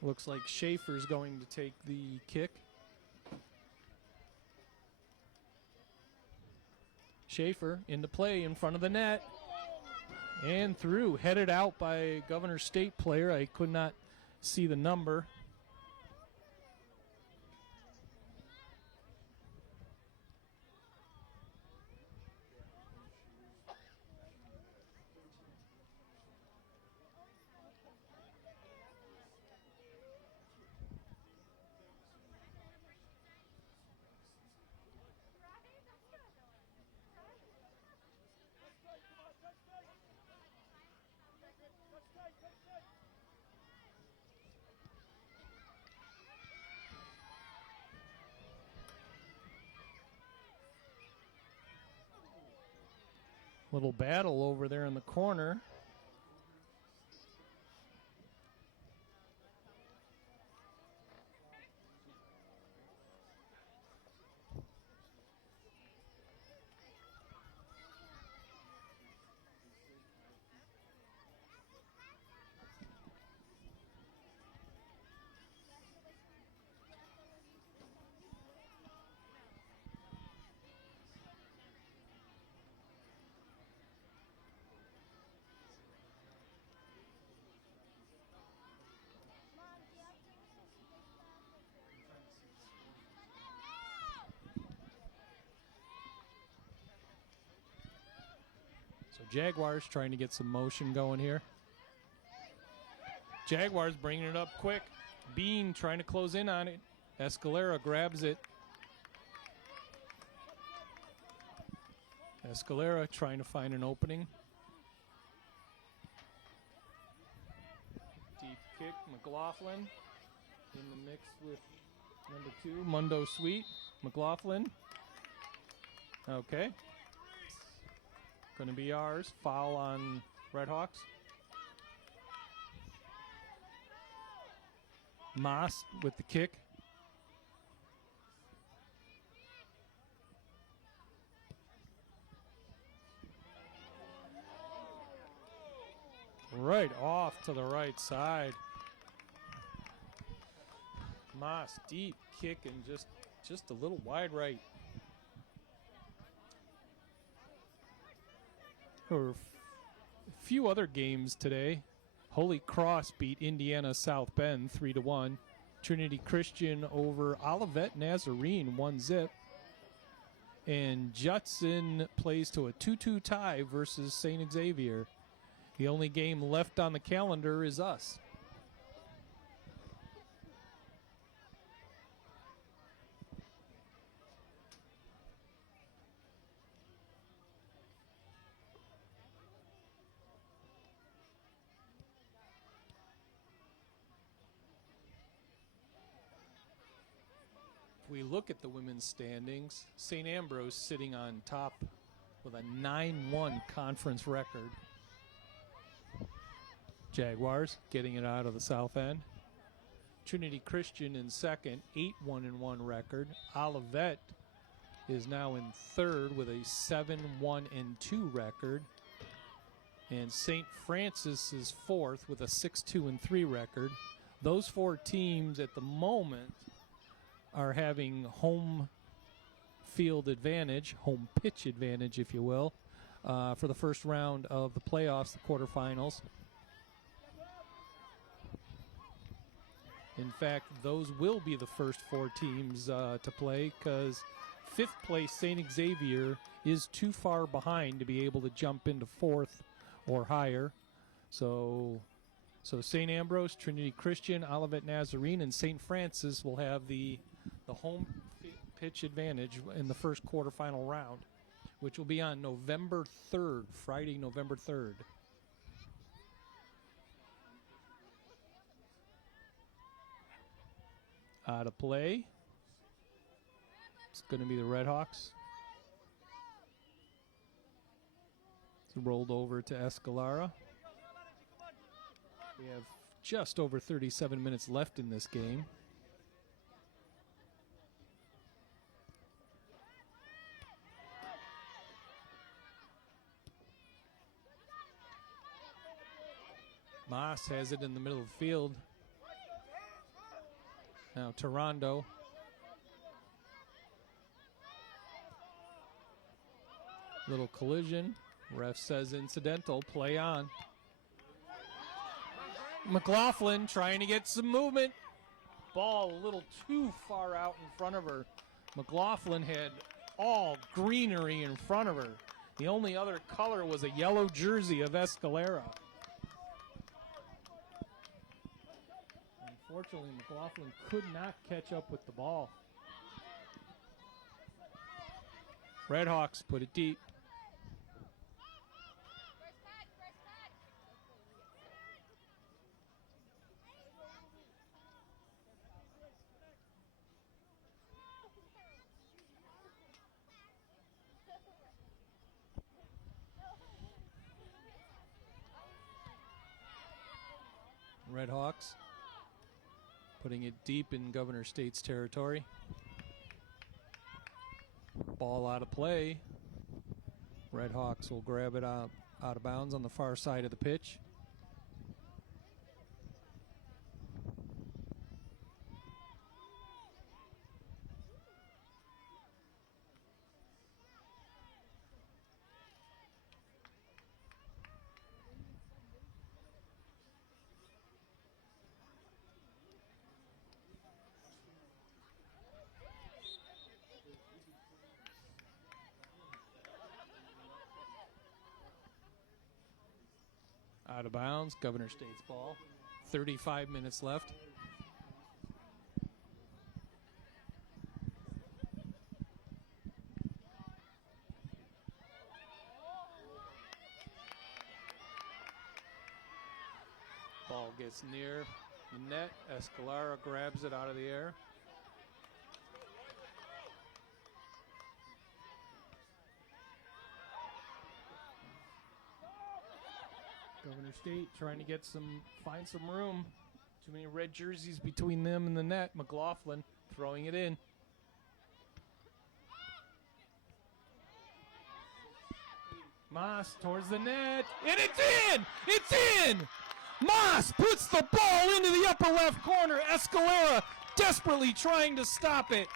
Looks like Schaefer's going to take the kick. Schaefer into play in front of the net. And through, headed out by a Governor State player. I could not see the number. Little battle over there in the corner. So Jaguars trying to get some motion going here. Jaguars bringing it up quick. Bean trying to close in on it. Escalera grabs it. Escalera trying to find an opening. Deep kick, McLaughlin in the mix with number 2, Mundo Sweet. McLaughlin. Okay. Going to be ours. Foul on Redhawks. Moss with the kick. Right off to the right side. Moss deep kick and just a little wide right. There were a few other games today. Holy Cross beat Indiana South Bend 3-1. Trinity Christian over Olivet Nazarene 1-0. And Judson plays to a 2-2 tie versus St. Xavier. The only game left on the calendar is us. We look at the women's standings. St. Ambrose sitting on top with a 9-1 conference record. Jaguars getting it out of the south end. Trinity Christian in second, 8-1-1 record. Olivet is now in third with a 7-1-2 record. And St. Francis is fourth with a 6-2-3 record. Those four teams at the moment are having home field advantage, home pitch advantage, if you will, for the first round of the playoffs, the quarterfinals. In fact, those will be the first 4 teams to play, because 5th place St. Xavier is too far behind to be able to jump into 4th or higher. So St. Ambrose, Trinity Christian, Olivet Nazarene, and St. Francis will have the home pitch advantage in the first quarterfinal round, which will be on November 3rd, Friday, November 3rd. Out of play. It's going to be the Redhawks. It's rolled over to Escalara. We have just over 37 minutes left in this game. Moss has it in the middle of the field. Now Toronto. Little collision. Ref says incidental. Play on. McLaughlin trying to get some movement. Ball a little too far out in front of her. McLaughlin had all greenery in front of her. The only other color was a yellow jersey of Escalera. Unfortunately, McLaughlin could not catch up with the ball. Redhawks put it deep. Redhawks putting it deep in Governor State's territory. Ball out of play. Redhawks will grab it out of bounds on the far side of the pitch. Out of bounds, Governor State's ball. 35 minutes left. Ball gets near the net. Escalara grabs it out of the air. Governor State trying to find some room. Too many red jerseys between them and the net. McLaughlin throwing it in. Moss towards the net, and it's in! It's in! Moss puts the ball into the upper left corner. Escalera desperately trying to stop it.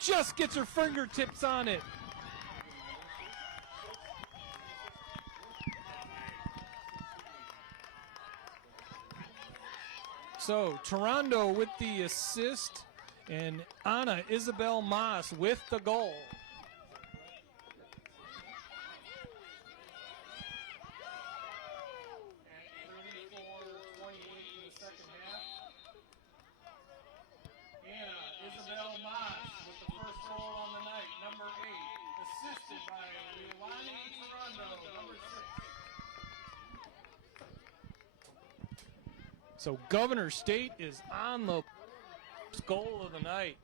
Just gets her fingertips on it. So Toronto with the assist, and Anna Isabel Moss with the goal. At 34-28 in the second half. Anna Isabel Moss with the first goal on the night, number 8, assisted by Leilani Toronto, number 6. So Governor State is on the goal of the night.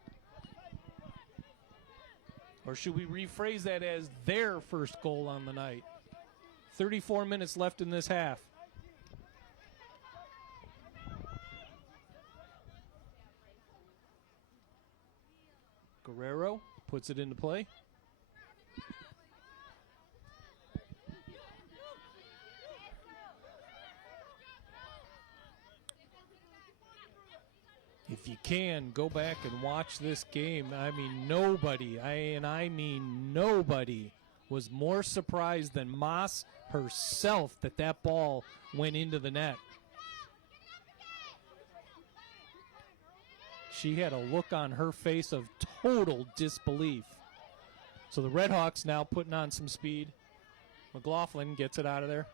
Or should we rephrase that as their first goal on the night? 34 minutes left in this half. Guerrero puts it into play. If you can, go back and watch this game. I mean, nobody was more surprised than Moss herself that ball went into the net. She had a look on her face of total disbelief. So the Redhawks now putting on some speed. McLaughlin gets it out of there.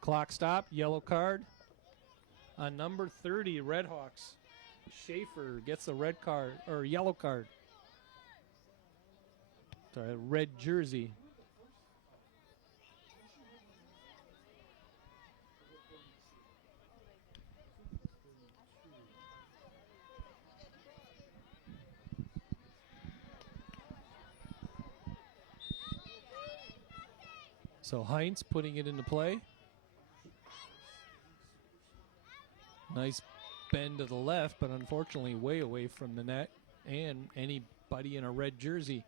Clock stop, yellow card. On number 30, Redhawks. Schaefer gets a red card, or yellow card. Sorry, red jersey. So Heinz putting it into play. Nice bend to the left, but unfortunately way away from the net and anybody in a red jersey.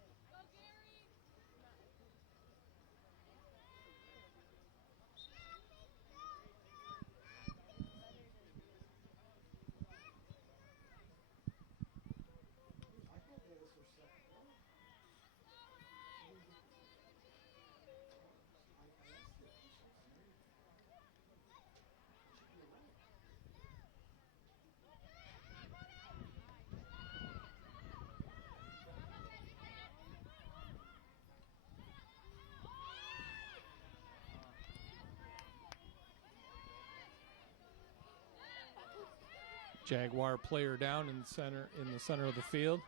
Jaguar player down in the center of the field.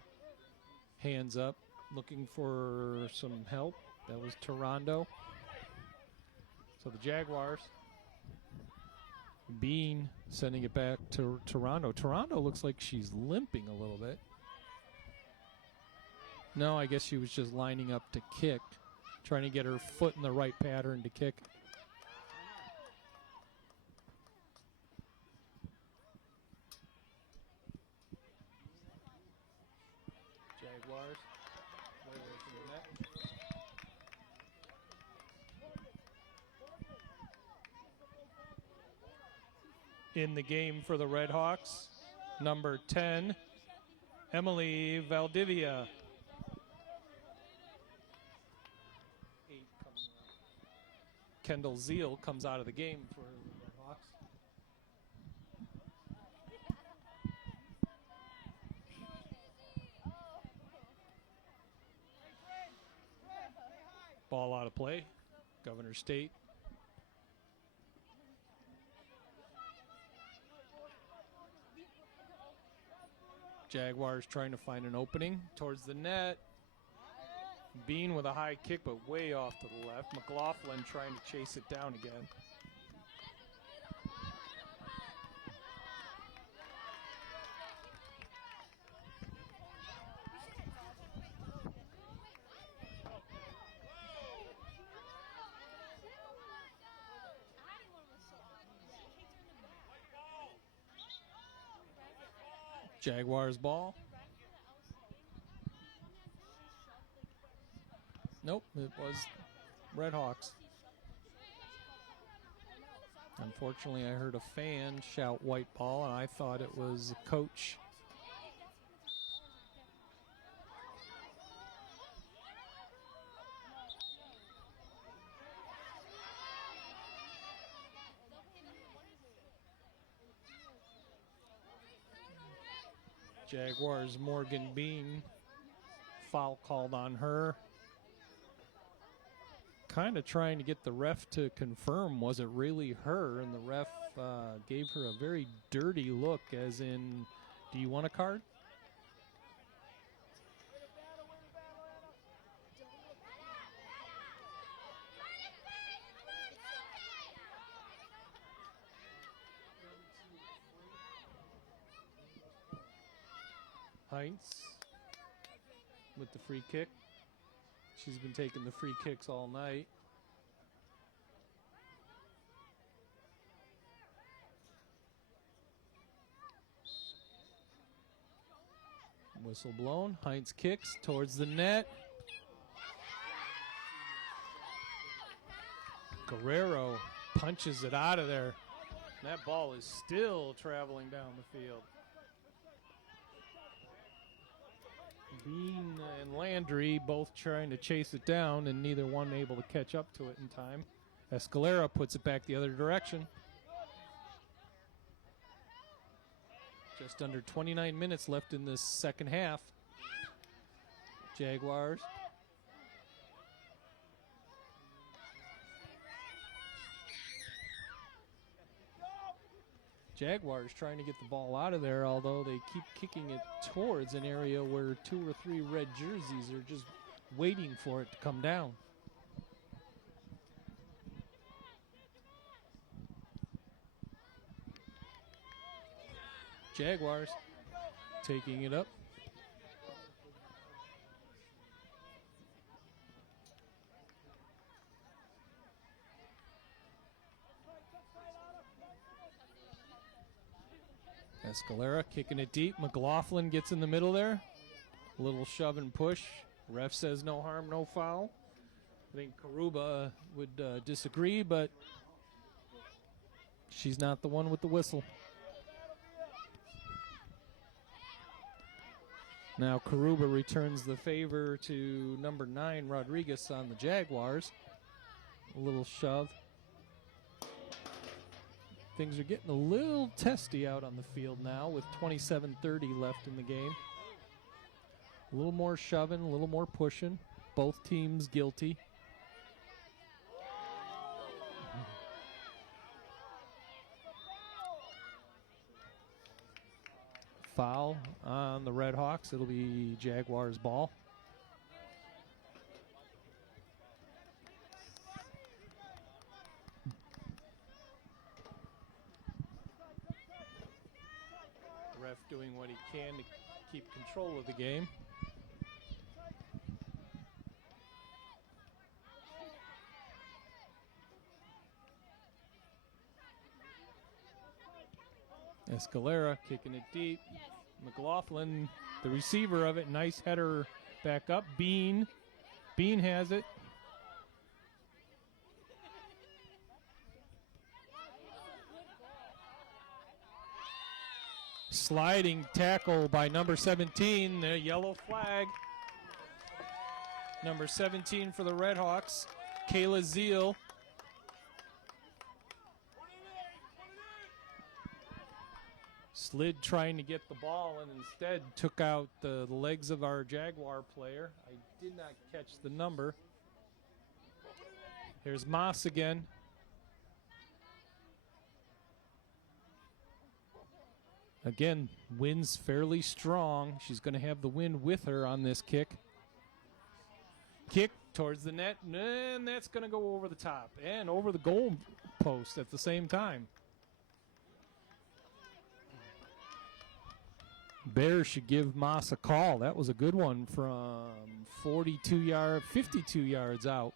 Hands up, looking for some help. That was Toronto. So the Jaguars. Bean sending it back to Toronto. Toronto looks like she's limping a little bit. No, I guess she was just lining up to kick, trying to get her foot in the right pattern to kick. Jaguars. Way away from the net. In the game for the Redhawks, number 10, Emily Valdivia. Kendall Zeal comes out of the game for the Redhawks. Ball out of play. Governor State. Jaguars trying to find an opening towards the net. Bean with a high kick, but way off to the left. McLaughlin trying to chase it down again. Jaguars ball. Nope, it was Redhawks. Unfortunately, I heard a fan shout white ball, and I thought it was a coach. Jaguars Morgan Bean, foul called on her. Kind of trying to get the ref to confirm was it really her, and the ref gave her a very dirty look, as in, do you want a card? Heinz with the free kick. She's been taking the free kicks all night. Whistle blown. Heinz kicks towards the net. Guerrero punches it out of there. And that ball is still traveling down the field. Bean and Landry both trying to chase it down, and neither one able to catch up to it in time. Escalera puts it back the other direction. Just under 29 minutes left in this second half. Jaguars. Jaguars trying to get the ball out of there, although they keep kicking it towards an area where 2 or 3 red jerseys are just waiting for it to come down. Jaguars taking it up. Escalera kicking it deep. McLaughlin gets in the middle there. A little shove and push. Ref says no harm, no foul. I think Karuba would disagree, but she's not the one with the whistle. Now Karuba returns the favor to number 9, Rodriguez, on the Jaguars. A little shove. Things are getting a little testy out on the field now with 27:30 left in the game. A little more shoving, a little more pushing. Both teams guilty. Foul on the Red Hawks. It'll be Jaguars ball. Ref doing what he can to keep control of the game. Escalera kicking it deep. McLaughlin, the receiver of it, nice header back up. Bean has it. Sliding tackle by number 17, the yellow flag. Number 17 for the Redhawks, Kayla Zeal. Slid trying to get the ball and instead took out the legs of our Jaguar player. I did not catch the number. Here's Moss again. Again, wind's fairly strong. She's going to have the wind with her on this kick. Kick towards the net, and that's going to go over the top and over the goal post at the same time. Bears should give Moss a call. That was a good one from 52 yards out.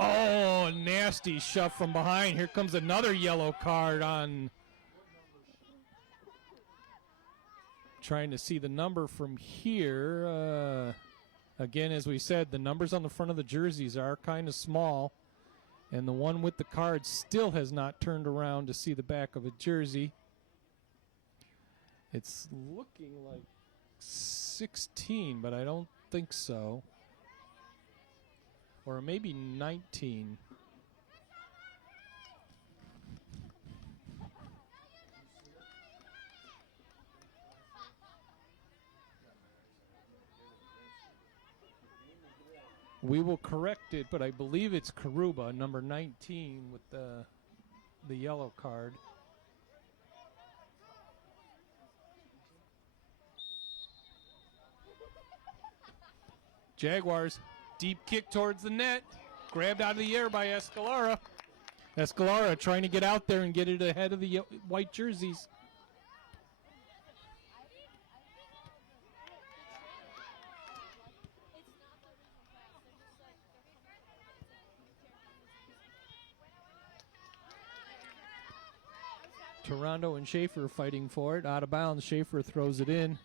Oh, nasty shove from behind. Here comes another yellow card on. Trying to see the number from here. Again, as we said, the numbers on the front of the jerseys are kind of small. And the one with the card still has not turned around to see the back of a jersey. It's looking like 16, but I don't think so. Or maybe 19. We will correct it, but I believe it's Karuba, number 19, with the yellow card. Jaguars, deep kick towards the net, grabbed out of the air by Escalera. Escalera trying to get out there and get it ahead of the white jerseys. Toronto and Schaefer fighting for it. Out of bounds, Schaefer throws it in.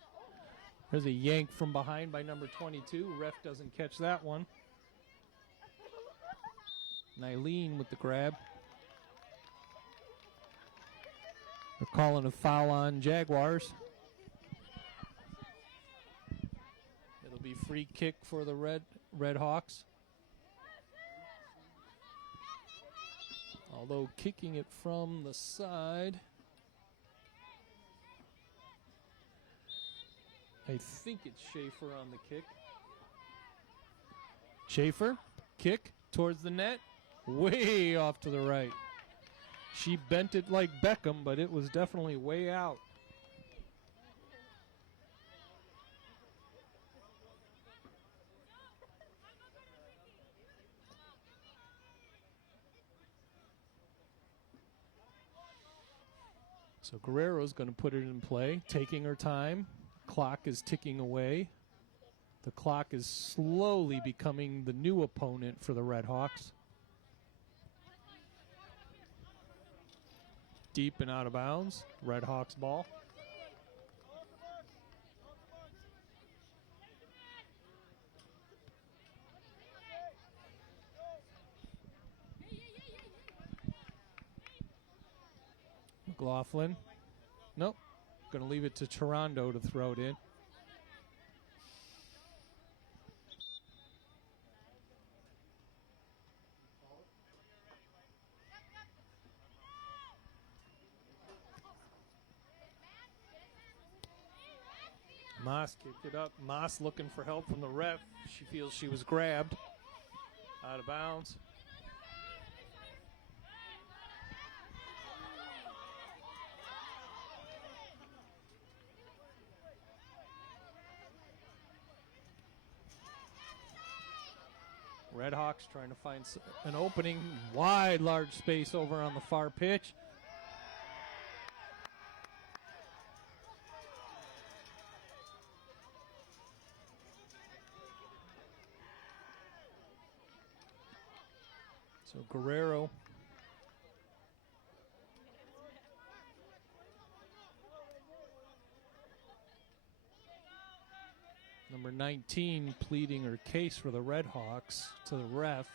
There's a yank from behind by number 22. Ref doesn't catch that one. Nylene with the grab. They're calling a foul on Jaguars. It'll be free kick for the Red Hawks. Although kicking it from the side, I think it's Schaefer on the kick. Schaefer, kick towards the net, way off to the right. She bent it like Beckham, but it was definitely way out. So Guerrero's going to put it in play, taking her time. Clock is ticking away. The clock is slowly becoming the new opponent for the Red Hawks. Deep and out of bounds. Red Hawks ball. McLaughlin. Nope. Going to leave it to Toronto to throw it in. Moss kicked it up. Moss looking for help from the ref. She feels she was grabbed. Out of bounds. Red Hawks trying to find an opening. Wide, large space over on the far pitch. So Guerrero. Number 19 pleading her case for the Red Hawks to the ref.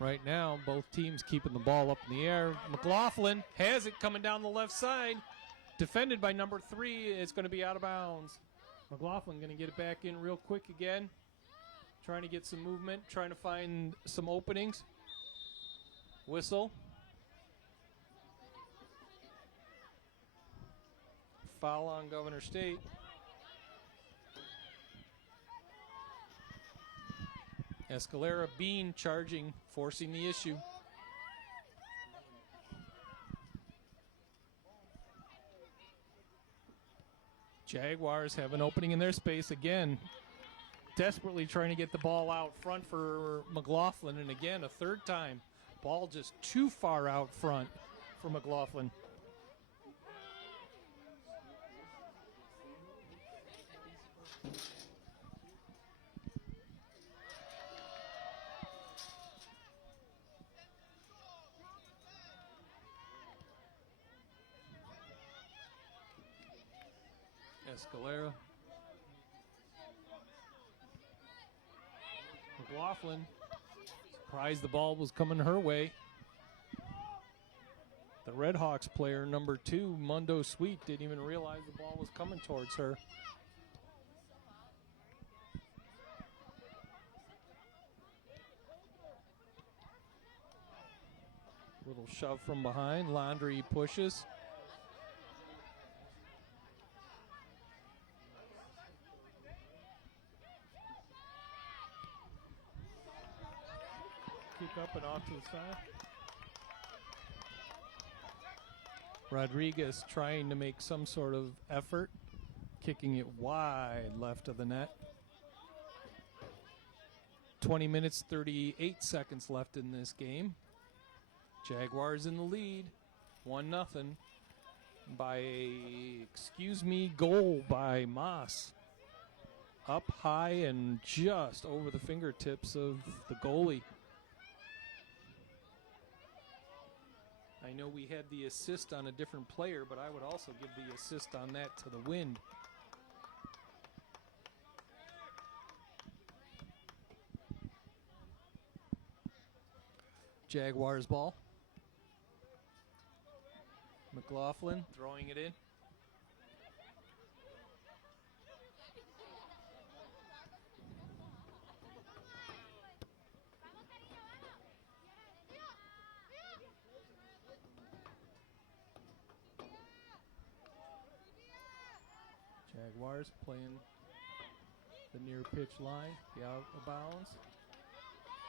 Right now, both teams keeping the ball up in the air. McLaughlin has it coming down the left side. Defended by number 3. It's going to be out of bounds. McLaughlin going to get it back in real quick again. Trying to get some movement. Trying to find some openings. Whistle. Foul on Governor State. Escalera Bean charging, forcing the issue. Jaguars have an opening in their space again. Desperately trying to get the ball out front for McLaughlin. And again, a third time. Ball just too far out front for McLaughlin. Escalera. McLaughlin. Surprised the ball was coming her way. The Red Hawks player, number 2, Mundo Sweet, didn't even realize the ball was coming towards her. Little shove from behind. Laundrie pushes. Kick up and off to the side. Rodriguez trying to make some sort of effort, kicking it wide left of the net. 20 minutes, 38 seconds left in this game. Jaguars in the lead, 1-0. by a, excuse me, goal by Moss. Up high and just over the fingertips of the goalie. I know we had the assist on a different player, but I would also give the assist on that to the Wind. Jaguars ball. McLaughlin throwing it in. Jaguars playing the near pitch line, the out of bounds.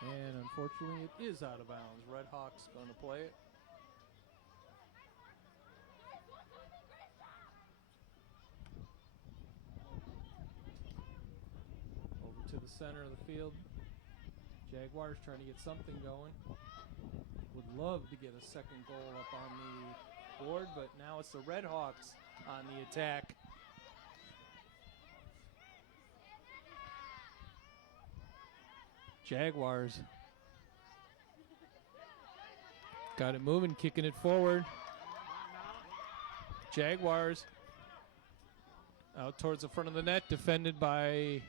And unfortunately, it is out of bounds. Red Hawks going to play it. Over to the center of the field. Jaguars trying to get something going. Would love to get a second goal up on the board, but now it's the Red Hawks on the attack. Jaguars got it moving, kicking it forward. Jaguars out towards the front of the net, defended by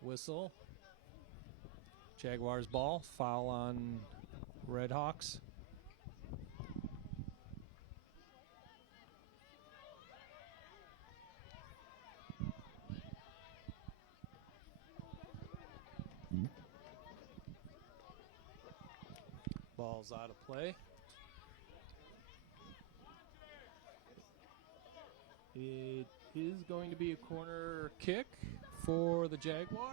whistle. Jaguars ball, foul on Red Hawks. Ball's out of play. It is going to be a corner kick for the Jaguars.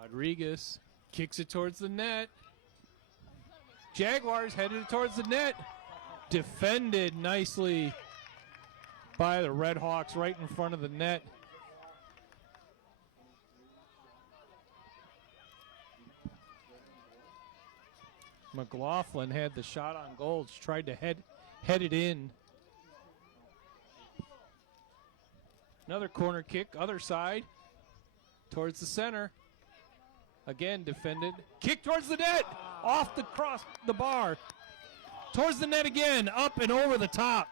Rodriguez kicks it towards the net. Jaguars headed towards the net. Defended nicely by the Red Hawks right in front of the net. McLaughlin had the shot on goal, tried to head it in. Another corner kick, other side, towards the center. Again defended. Kick towards the net. Off the cross the bar. Towards the net again. Up and over the top.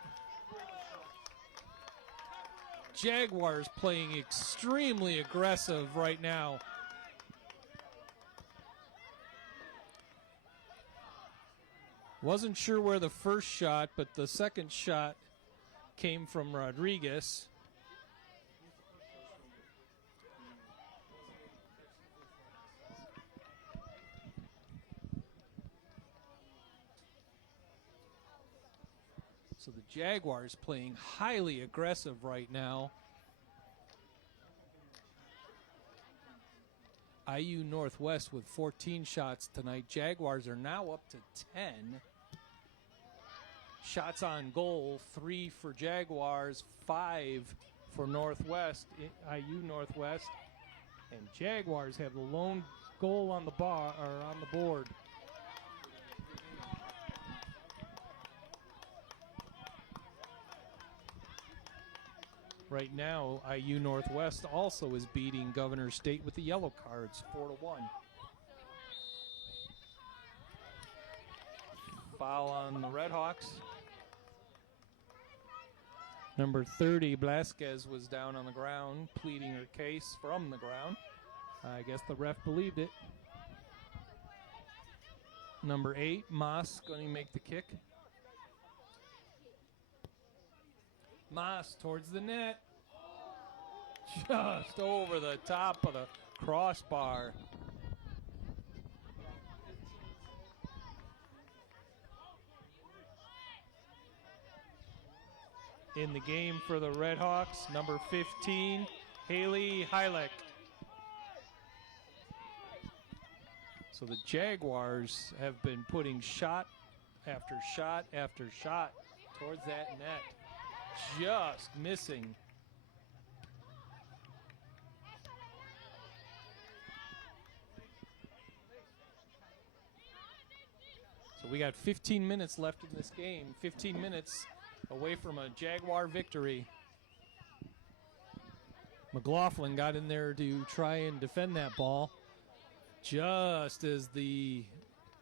Jaguars playing extremely aggressive right now. Wasn't sure where the first shot, but the second shot came from Rodriguez. So the Jaguars playing highly aggressive right now. IU Northwest with 14 shots tonight. Jaguars are now up to 10. Shots on goal, 3 for Jaguars, 5 for Northwest, IU Northwest. And Jaguars have the lone goal on the bar or on the board. Right now, IU Northwest also is beating Governor State with the yellow cards, 4-1. Foul on the Red Hawks. Number 30, Blasquez, was down on the ground, pleading her case from the ground. I guess the ref believed it. Number 8, Moss, going to make the kick. Moss towards the net. Just over the top of the crossbar. In the game for the Red Hawks, number 15, Haley Heileck. So the Jaguars have been putting shot after shot after shot towards that net. Just missing. So we got 15 minutes left in this game. 15 minutes away from a Jaguar victory. McLaughlin got in there to try and defend that ball just as the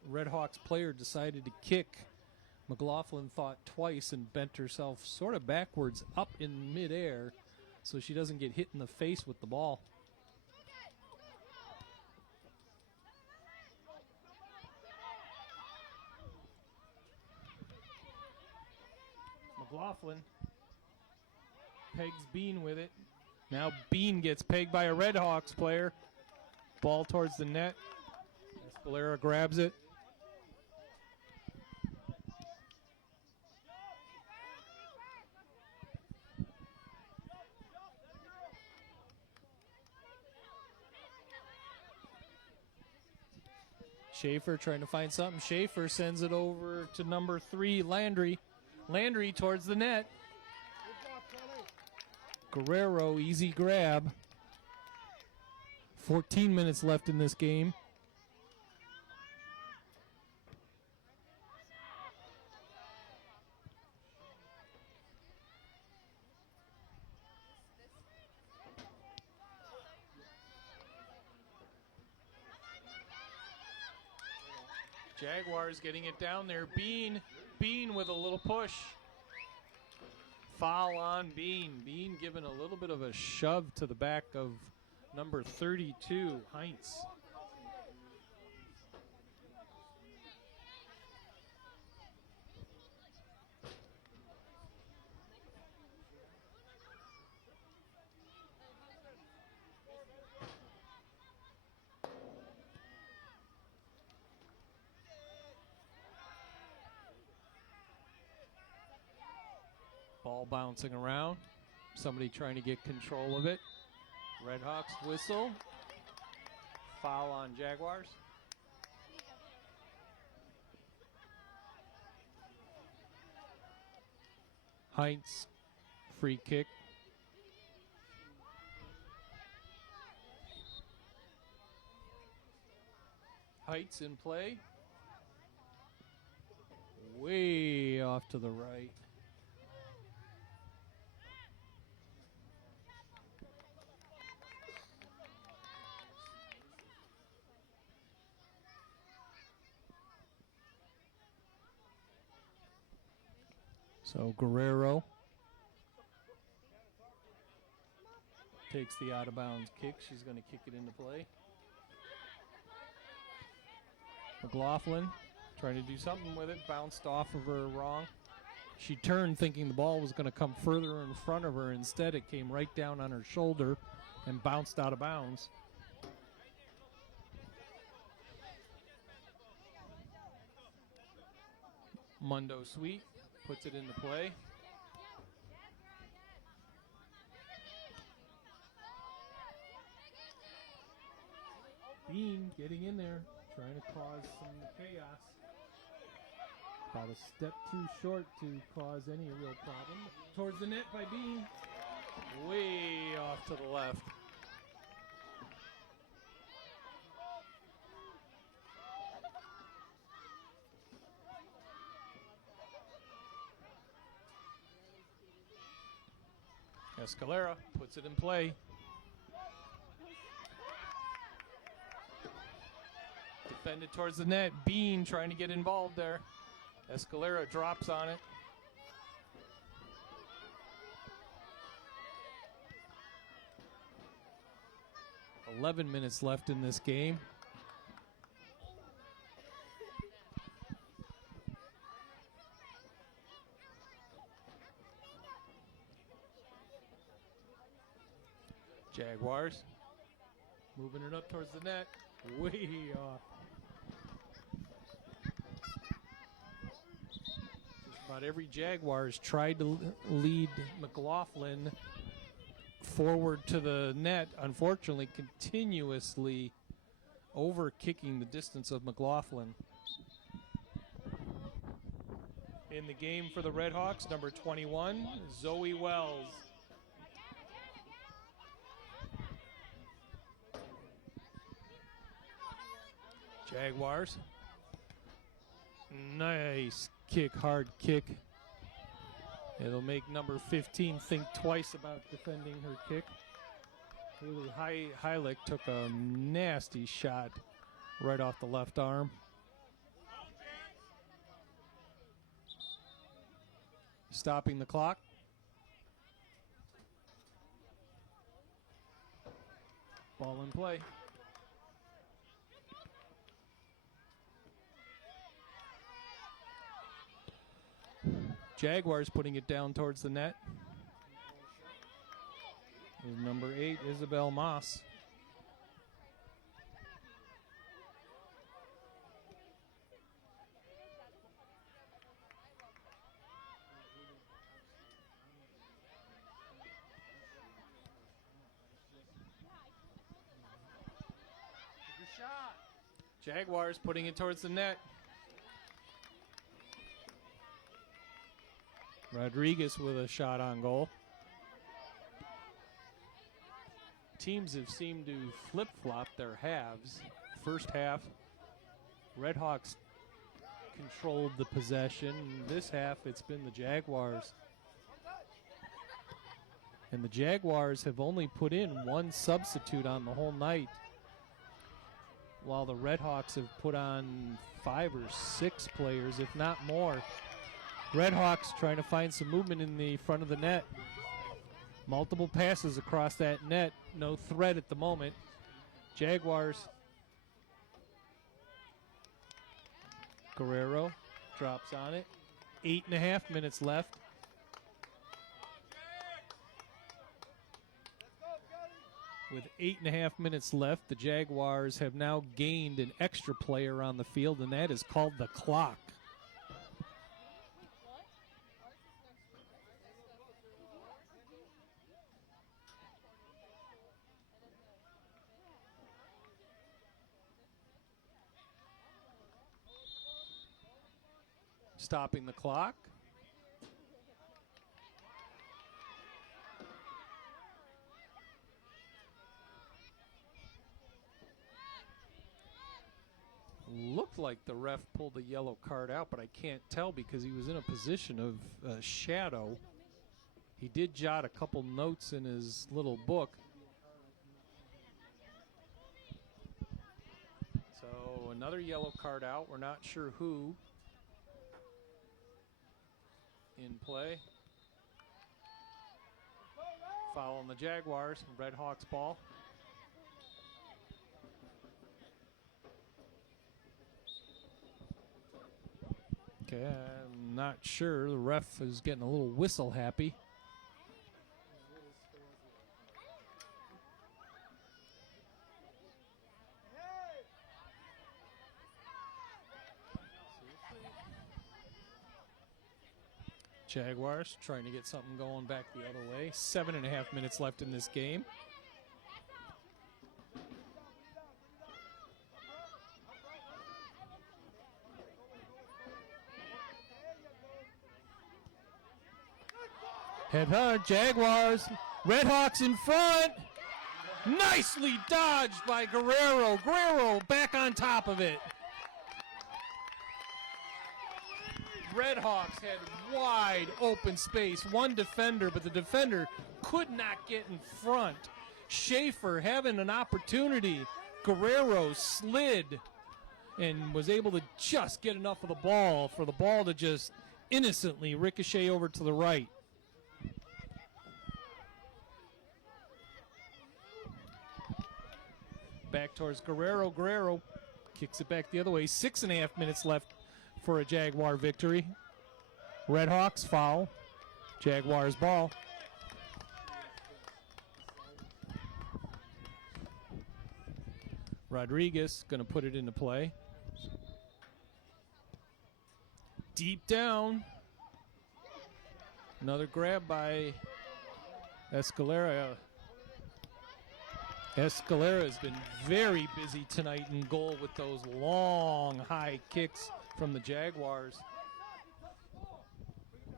Red Hawks player decided to kick. McLaughlin thought twice and bent herself sort of backwards up in midair so she doesn't get hit in the face with the ball. McLaughlin pegs Bean with it. Now Bean gets pegged by a Red Hawks player. Ball towards the net. Escalera grabs it. Schaefer trying to find something. Schaefer sends it over to number 3, Landry. Landry towards the net. Guerrero, easy grab. 14 minutes left in this game. Jaguars getting it down there. Bean with a little push. Foul on Bean. Bean giving a little bit of a shove to the back of number 32, Heinz. Ball bouncing around. Somebody trying to get control of it. Red Hawks whistle. Foul on Jaguars. Heinz, free kick. Heights in play. Way off to the right. So Guerrero takes the out of bounds kick. She's going to kick it into play. McLaughlin trying to do something with it, bounced off of her wrong. She turned thinking the ball was going to come further in front of her. Instead, it came right down on her shoulder and bounced out of bounds. Mundo Sweet puts it into play. Bean getting in there, trying to cause some chaos. About a step too short to cause any real problem. Towards the net by Bean. Way off to the left. Escalera puts it in play. Defended towards the net. Bean trying to get involved there. Escalera drops on it. "11 minutes left in this game. Jaguars moving it up towards the net. Way off. Just about every Jaguars tried to lead McLaughlin forward to the net. Unfortunately, continuously over kicking the distance of McLaughlin. In the game for the Redhawks, number 21, Zoe Wells. Jaguars. Nice kick, hard kick. It'll make number 15 think twice about defending her kick. Haley Heilich took a nasty shot right off the left arm. Stopping the clock. Ball in play. Jaguars putting it down towards the net. With number 8, Isabel Moss. Jaguars putting it towards the net. Rodriguez with a shot on goal. Teams have seemed to flip-flop their halves. First half, Redhawks controlled the possession. This half, it's been the Jaguars. And the Jaguars have only put in one substitute on the whole night, while the Redhawks have put on 5 or 6 players, if not more. Redhawks trying to find some movement in the front of the net. Multiple passes across that net. No threat at the moment. Jaguars. Guerrero drops on it. 8.5 minutes left. With 8.5 minutes left, the Jaguars have now gained an extra player on the field, and that is called the clock. Stopping the clock. Looked like the ref pulled the yellow card out, but I can't tell because he was in a position of shadow. He did jot a couple notes in his little book. So another yellow card out. We're not sure who. In play. Foul on the Jaguars. Redhawks ball. Okay, I'm not sure. The ref is getting a little whistle happy. Jaguars trying to get something going back the other way. 7.5 minutes left in this game. Headhunt, Jaguars. Redhawks in front. Nicely dodged by Guerrero. Guerrero back on top of it. Redhawks had wide open space, one defender, but the defender could not get in front. Schaefer having an opportunity. Guerrero slid and was able to just get enough of the ball for the ball to just innocently ricochet over to the right. Back towards Guerrero. Guerrero kicks it back the other way. 6.5 minutes left for a Jaguar victory. Redhawks foul. Jaguars ball. Rodriguez going to put it into play. Deep down. Another grab by Escalera. Escalera has been very busy tonight in goal with those long, high kicks from the Jaguars.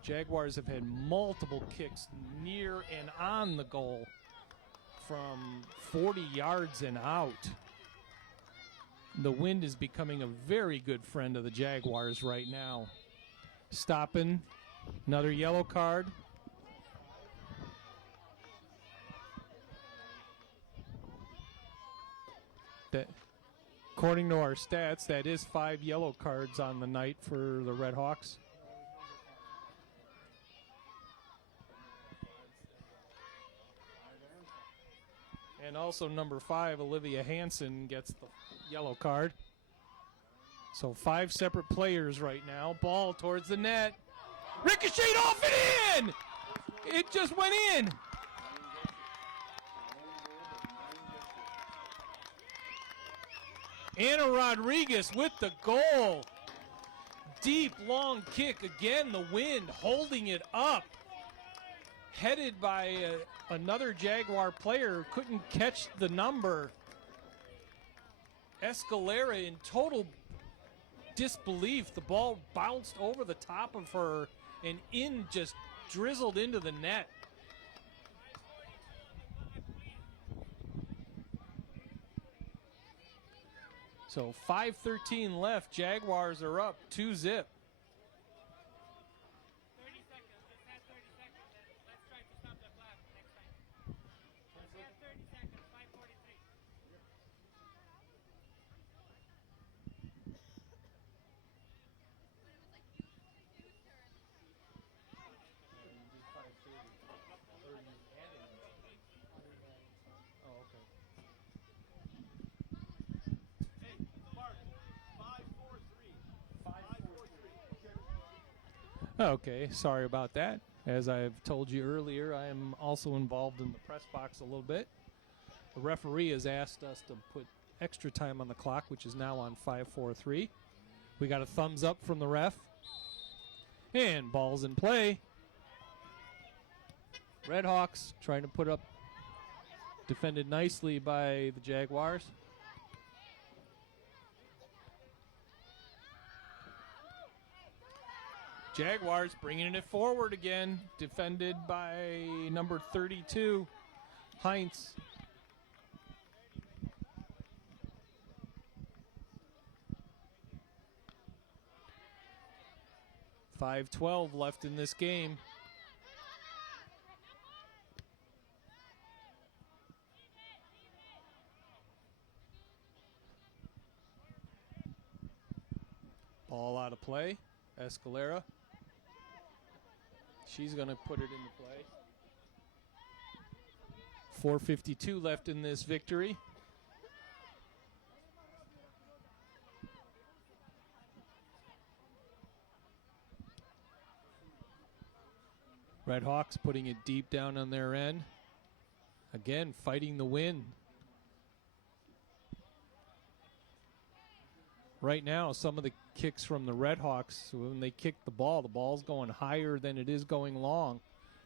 Jaguars have had multiple kicks near and on the goal from 40 yards and out. The wind is becoming a very good friend of the Jaguars right now. Stopping, another yellow card. That, according to our stats, that is 5 yellow cards on the night for the Red Hawks. And also number 5, Olivia Hansen, gets the yellow card. So 5 separate players right now. Ball towards the net. Ricocheted off and in! It just went in. Anna Rodriguez with the goal. Deep, long kick. Again, the wind holding it up. Headed by another Jaguar player. Couldn't catch the number. Escalera in total disbelief. The ball bounced over the top of her and just drizzled into the net. So 5:13 left. Jaguars are up 2-0. 30 seconds. Just had 30 seconds. Let's try to stop the clock next time. We have 30 seconds. 5:43. Okay, sorry about that. As I've told you earlier, I am also involved in the press box a little bit. The referee has asked us to put extra time on the clock, which is now on 5:43. We got a thumbs up from the ref. And ball's in play. Red Hawks trying to put up, defended nicely by the Jaguars. Jaguars bringing it forward again, defended by number 32, Heinz. .5:12 left in this game. Ball out of play. Escalera. She's going to put it into play. 4:52 left in this victory. Red Hawks putting it deep down on their end. Again, fighting the wind. Right now, some of the kicks from the Red Hawks, when they kick the ball's going higher than it is going long,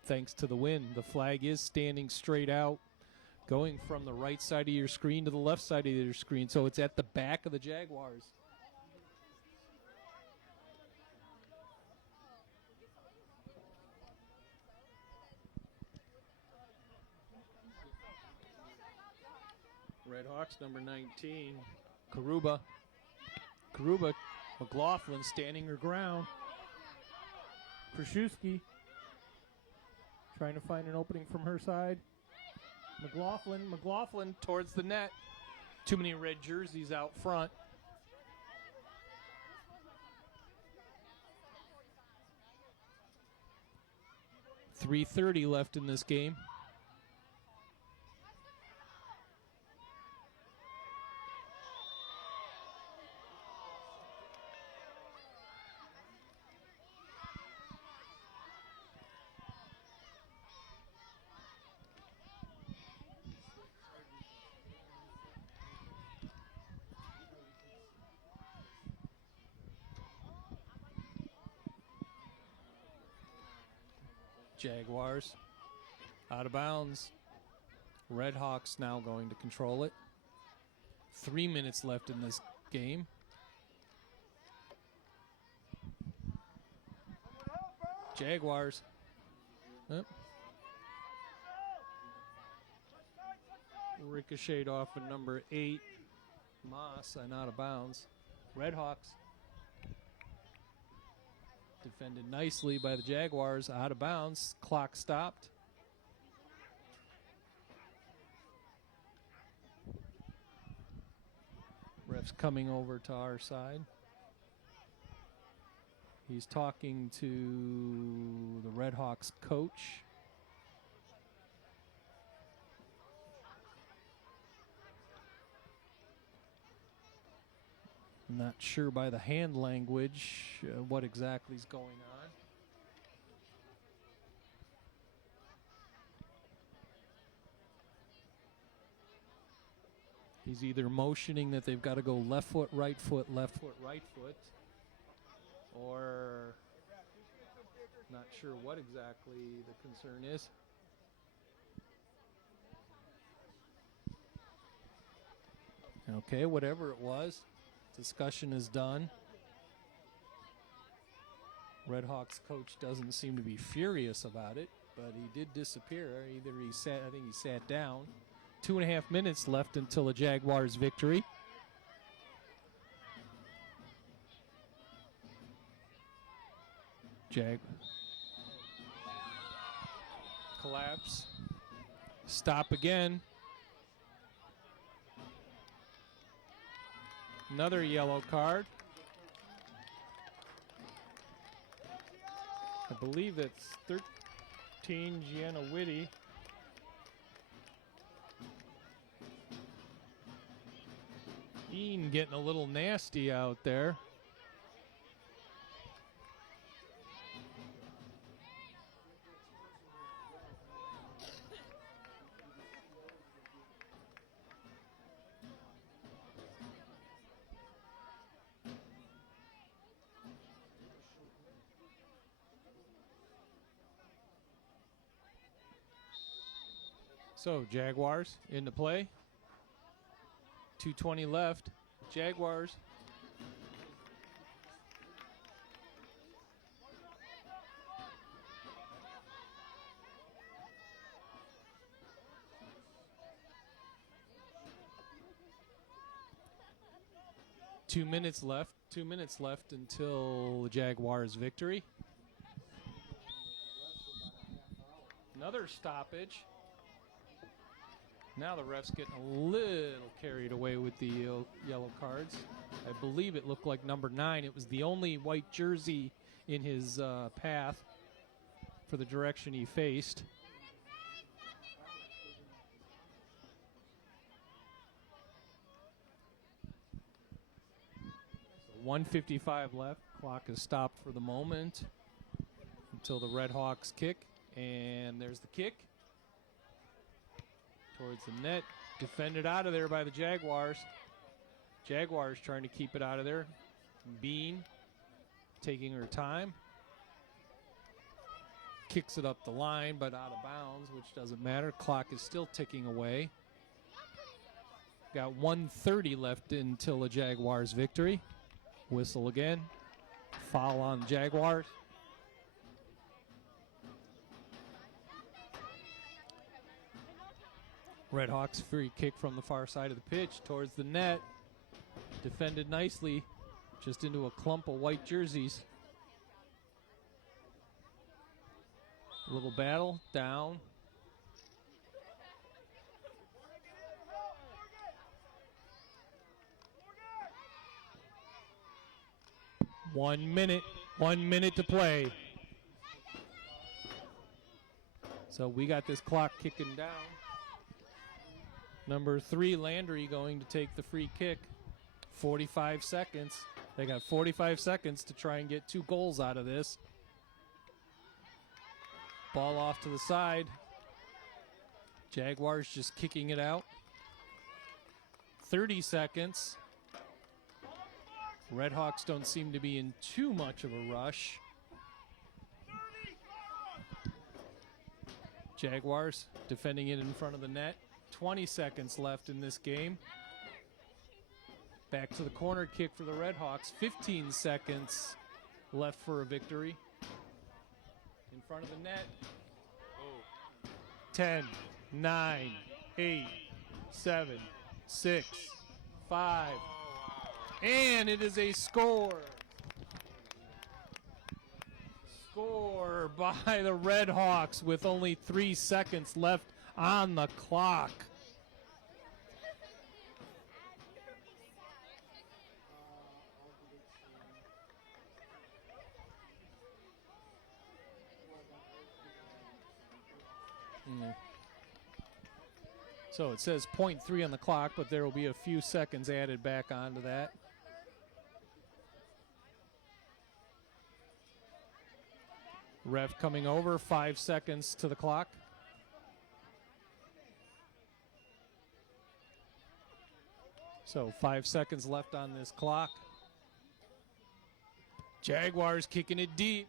thanks to the wind. The flag is standing straight out, going from the right side of your screen to the left side of your screen, so it's at the back of the Jaguars. Red Hawks, number 19, Karuba. McLaughlin standing her ground. Kraszewski trying to find an opening from her side. McLaughlin towards the net. Too many red jerseys out front. .330 left in this game. Jaguars out of bounds. Red Hawks now going to control it. 3 minutes left in this game. Jaguars. Yep. Ricocheted off of number 8, Moss, and out of bounds. Redhawks defended nicely by the Jaguars, out of bounds. Clock stopped. Ref's coming over to our side. He's talking to the Redhawks coach. Not sure by the hand language what exactly is going on. He's either motioning that they've got to go left foot, right foot, left foot, right foot, or not sure what exactly the concern is. Okay, whatever it was, discussion is done. Redhawks coach doesn't seem to be furious about it, but he did disappear. Either he sat, I think he sat down. 2.5 minutes left until a Jaguars victory. Collapse. Stop again. Another yellow card. I believe that's 13, Gianna Whitty. Ian getting a little nasty out there. So Jaguars into play. 2:20 left. Jaguars. Two minutes left until the Jaguars victory. Another stoppage. Now the ref's getting a little carried away with the yellow cards. I believe it looked like number 9. It was the only white jersey in his path for the direction he faced. So 1:55 left. Clock is stopped for the moment until the Redhawks kick. And there's the kick. Towards the net, defended out of there by the Jaguars. Jaguars trying to keep it out of there. Bean taking her time. Kicks it up the line, but out of bounds, which doesn't matter. Clock is still ticking away. Got 1:30 left until a Jaguars victory. Whistle again. Foul on Jaguars. Redhawks free kick from the far side of the pitch towards the net. Defended nicely, just into a clump of white jerseys. A little battle, down. One minute to play. So we got this clock kicking down. Number 3, Landry, going to take the free kick. 45 seconds. They got 45 seconds to try and get 2 goals out of this. Ball off to the side. Jaguars just kicking it out. 30 seconds. Redhawks don't seem to be in too much of a rush. Jaguars defending it in front of the net. 20 seconds left in this game. Back to the corner kick for the Redhawks. 15 seconds left for a victory. in front of the net. 10, 9, 8, 7, 6, 5. And it is a score. Score by the Red Hawks with only 3 seconds left on the clock. So it says 0.3 on the clock, but there will be a few seconds added back onto that. Ref coming over, 5 seconds to the clock. So 5 seconds left on this clock. Jaguars kicking it deep.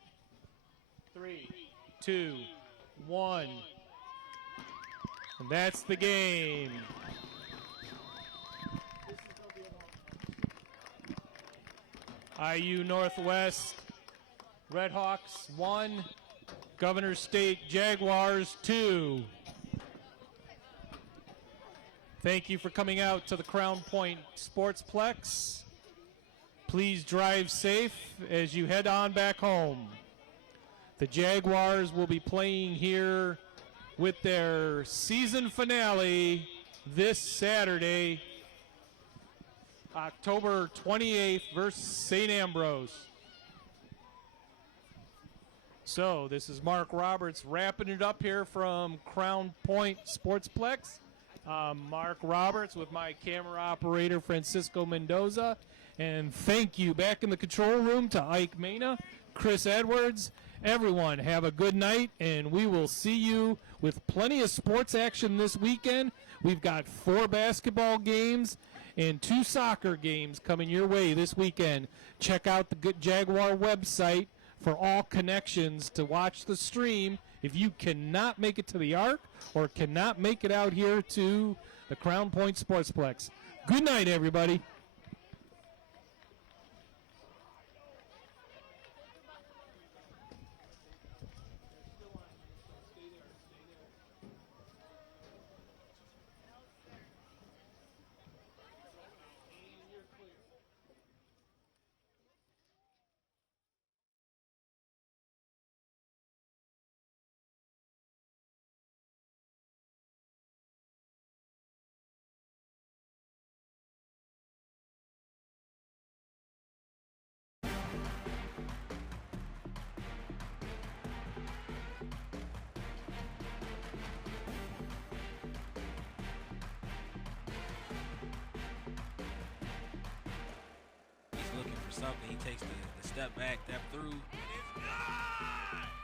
3, 2, 1. And that's the game. IU Northwest, Red Hawks 1, Governor State Jaguars 2. Thank you for coming out to the Crown Point Sportsplex. Please drive safe as you head on back home. The Jaguars will be playing here with their season finale this Saturday, October 28th versus St. Ambrose. So this is Mark Roberts wrapping it up here from Crown Point Sportsplex. Mark Roberts with my camera operator Francisco Mendoza. And thank you back in the control room to Ike Mena, Chris Edwards. Everyone, have a good night, and we will see you with plenty of sports action this weekend. We've got 4 basketball games and 2 soccer games coming your way this weekend. Check out the Good Jaguar website for all connections to watch the stream if you cannot make it to the Arc or cannot make it out here to the Crown Point Sportsplex. Good night, everybody. He's looking for something. He takes the step back, step through. It's good!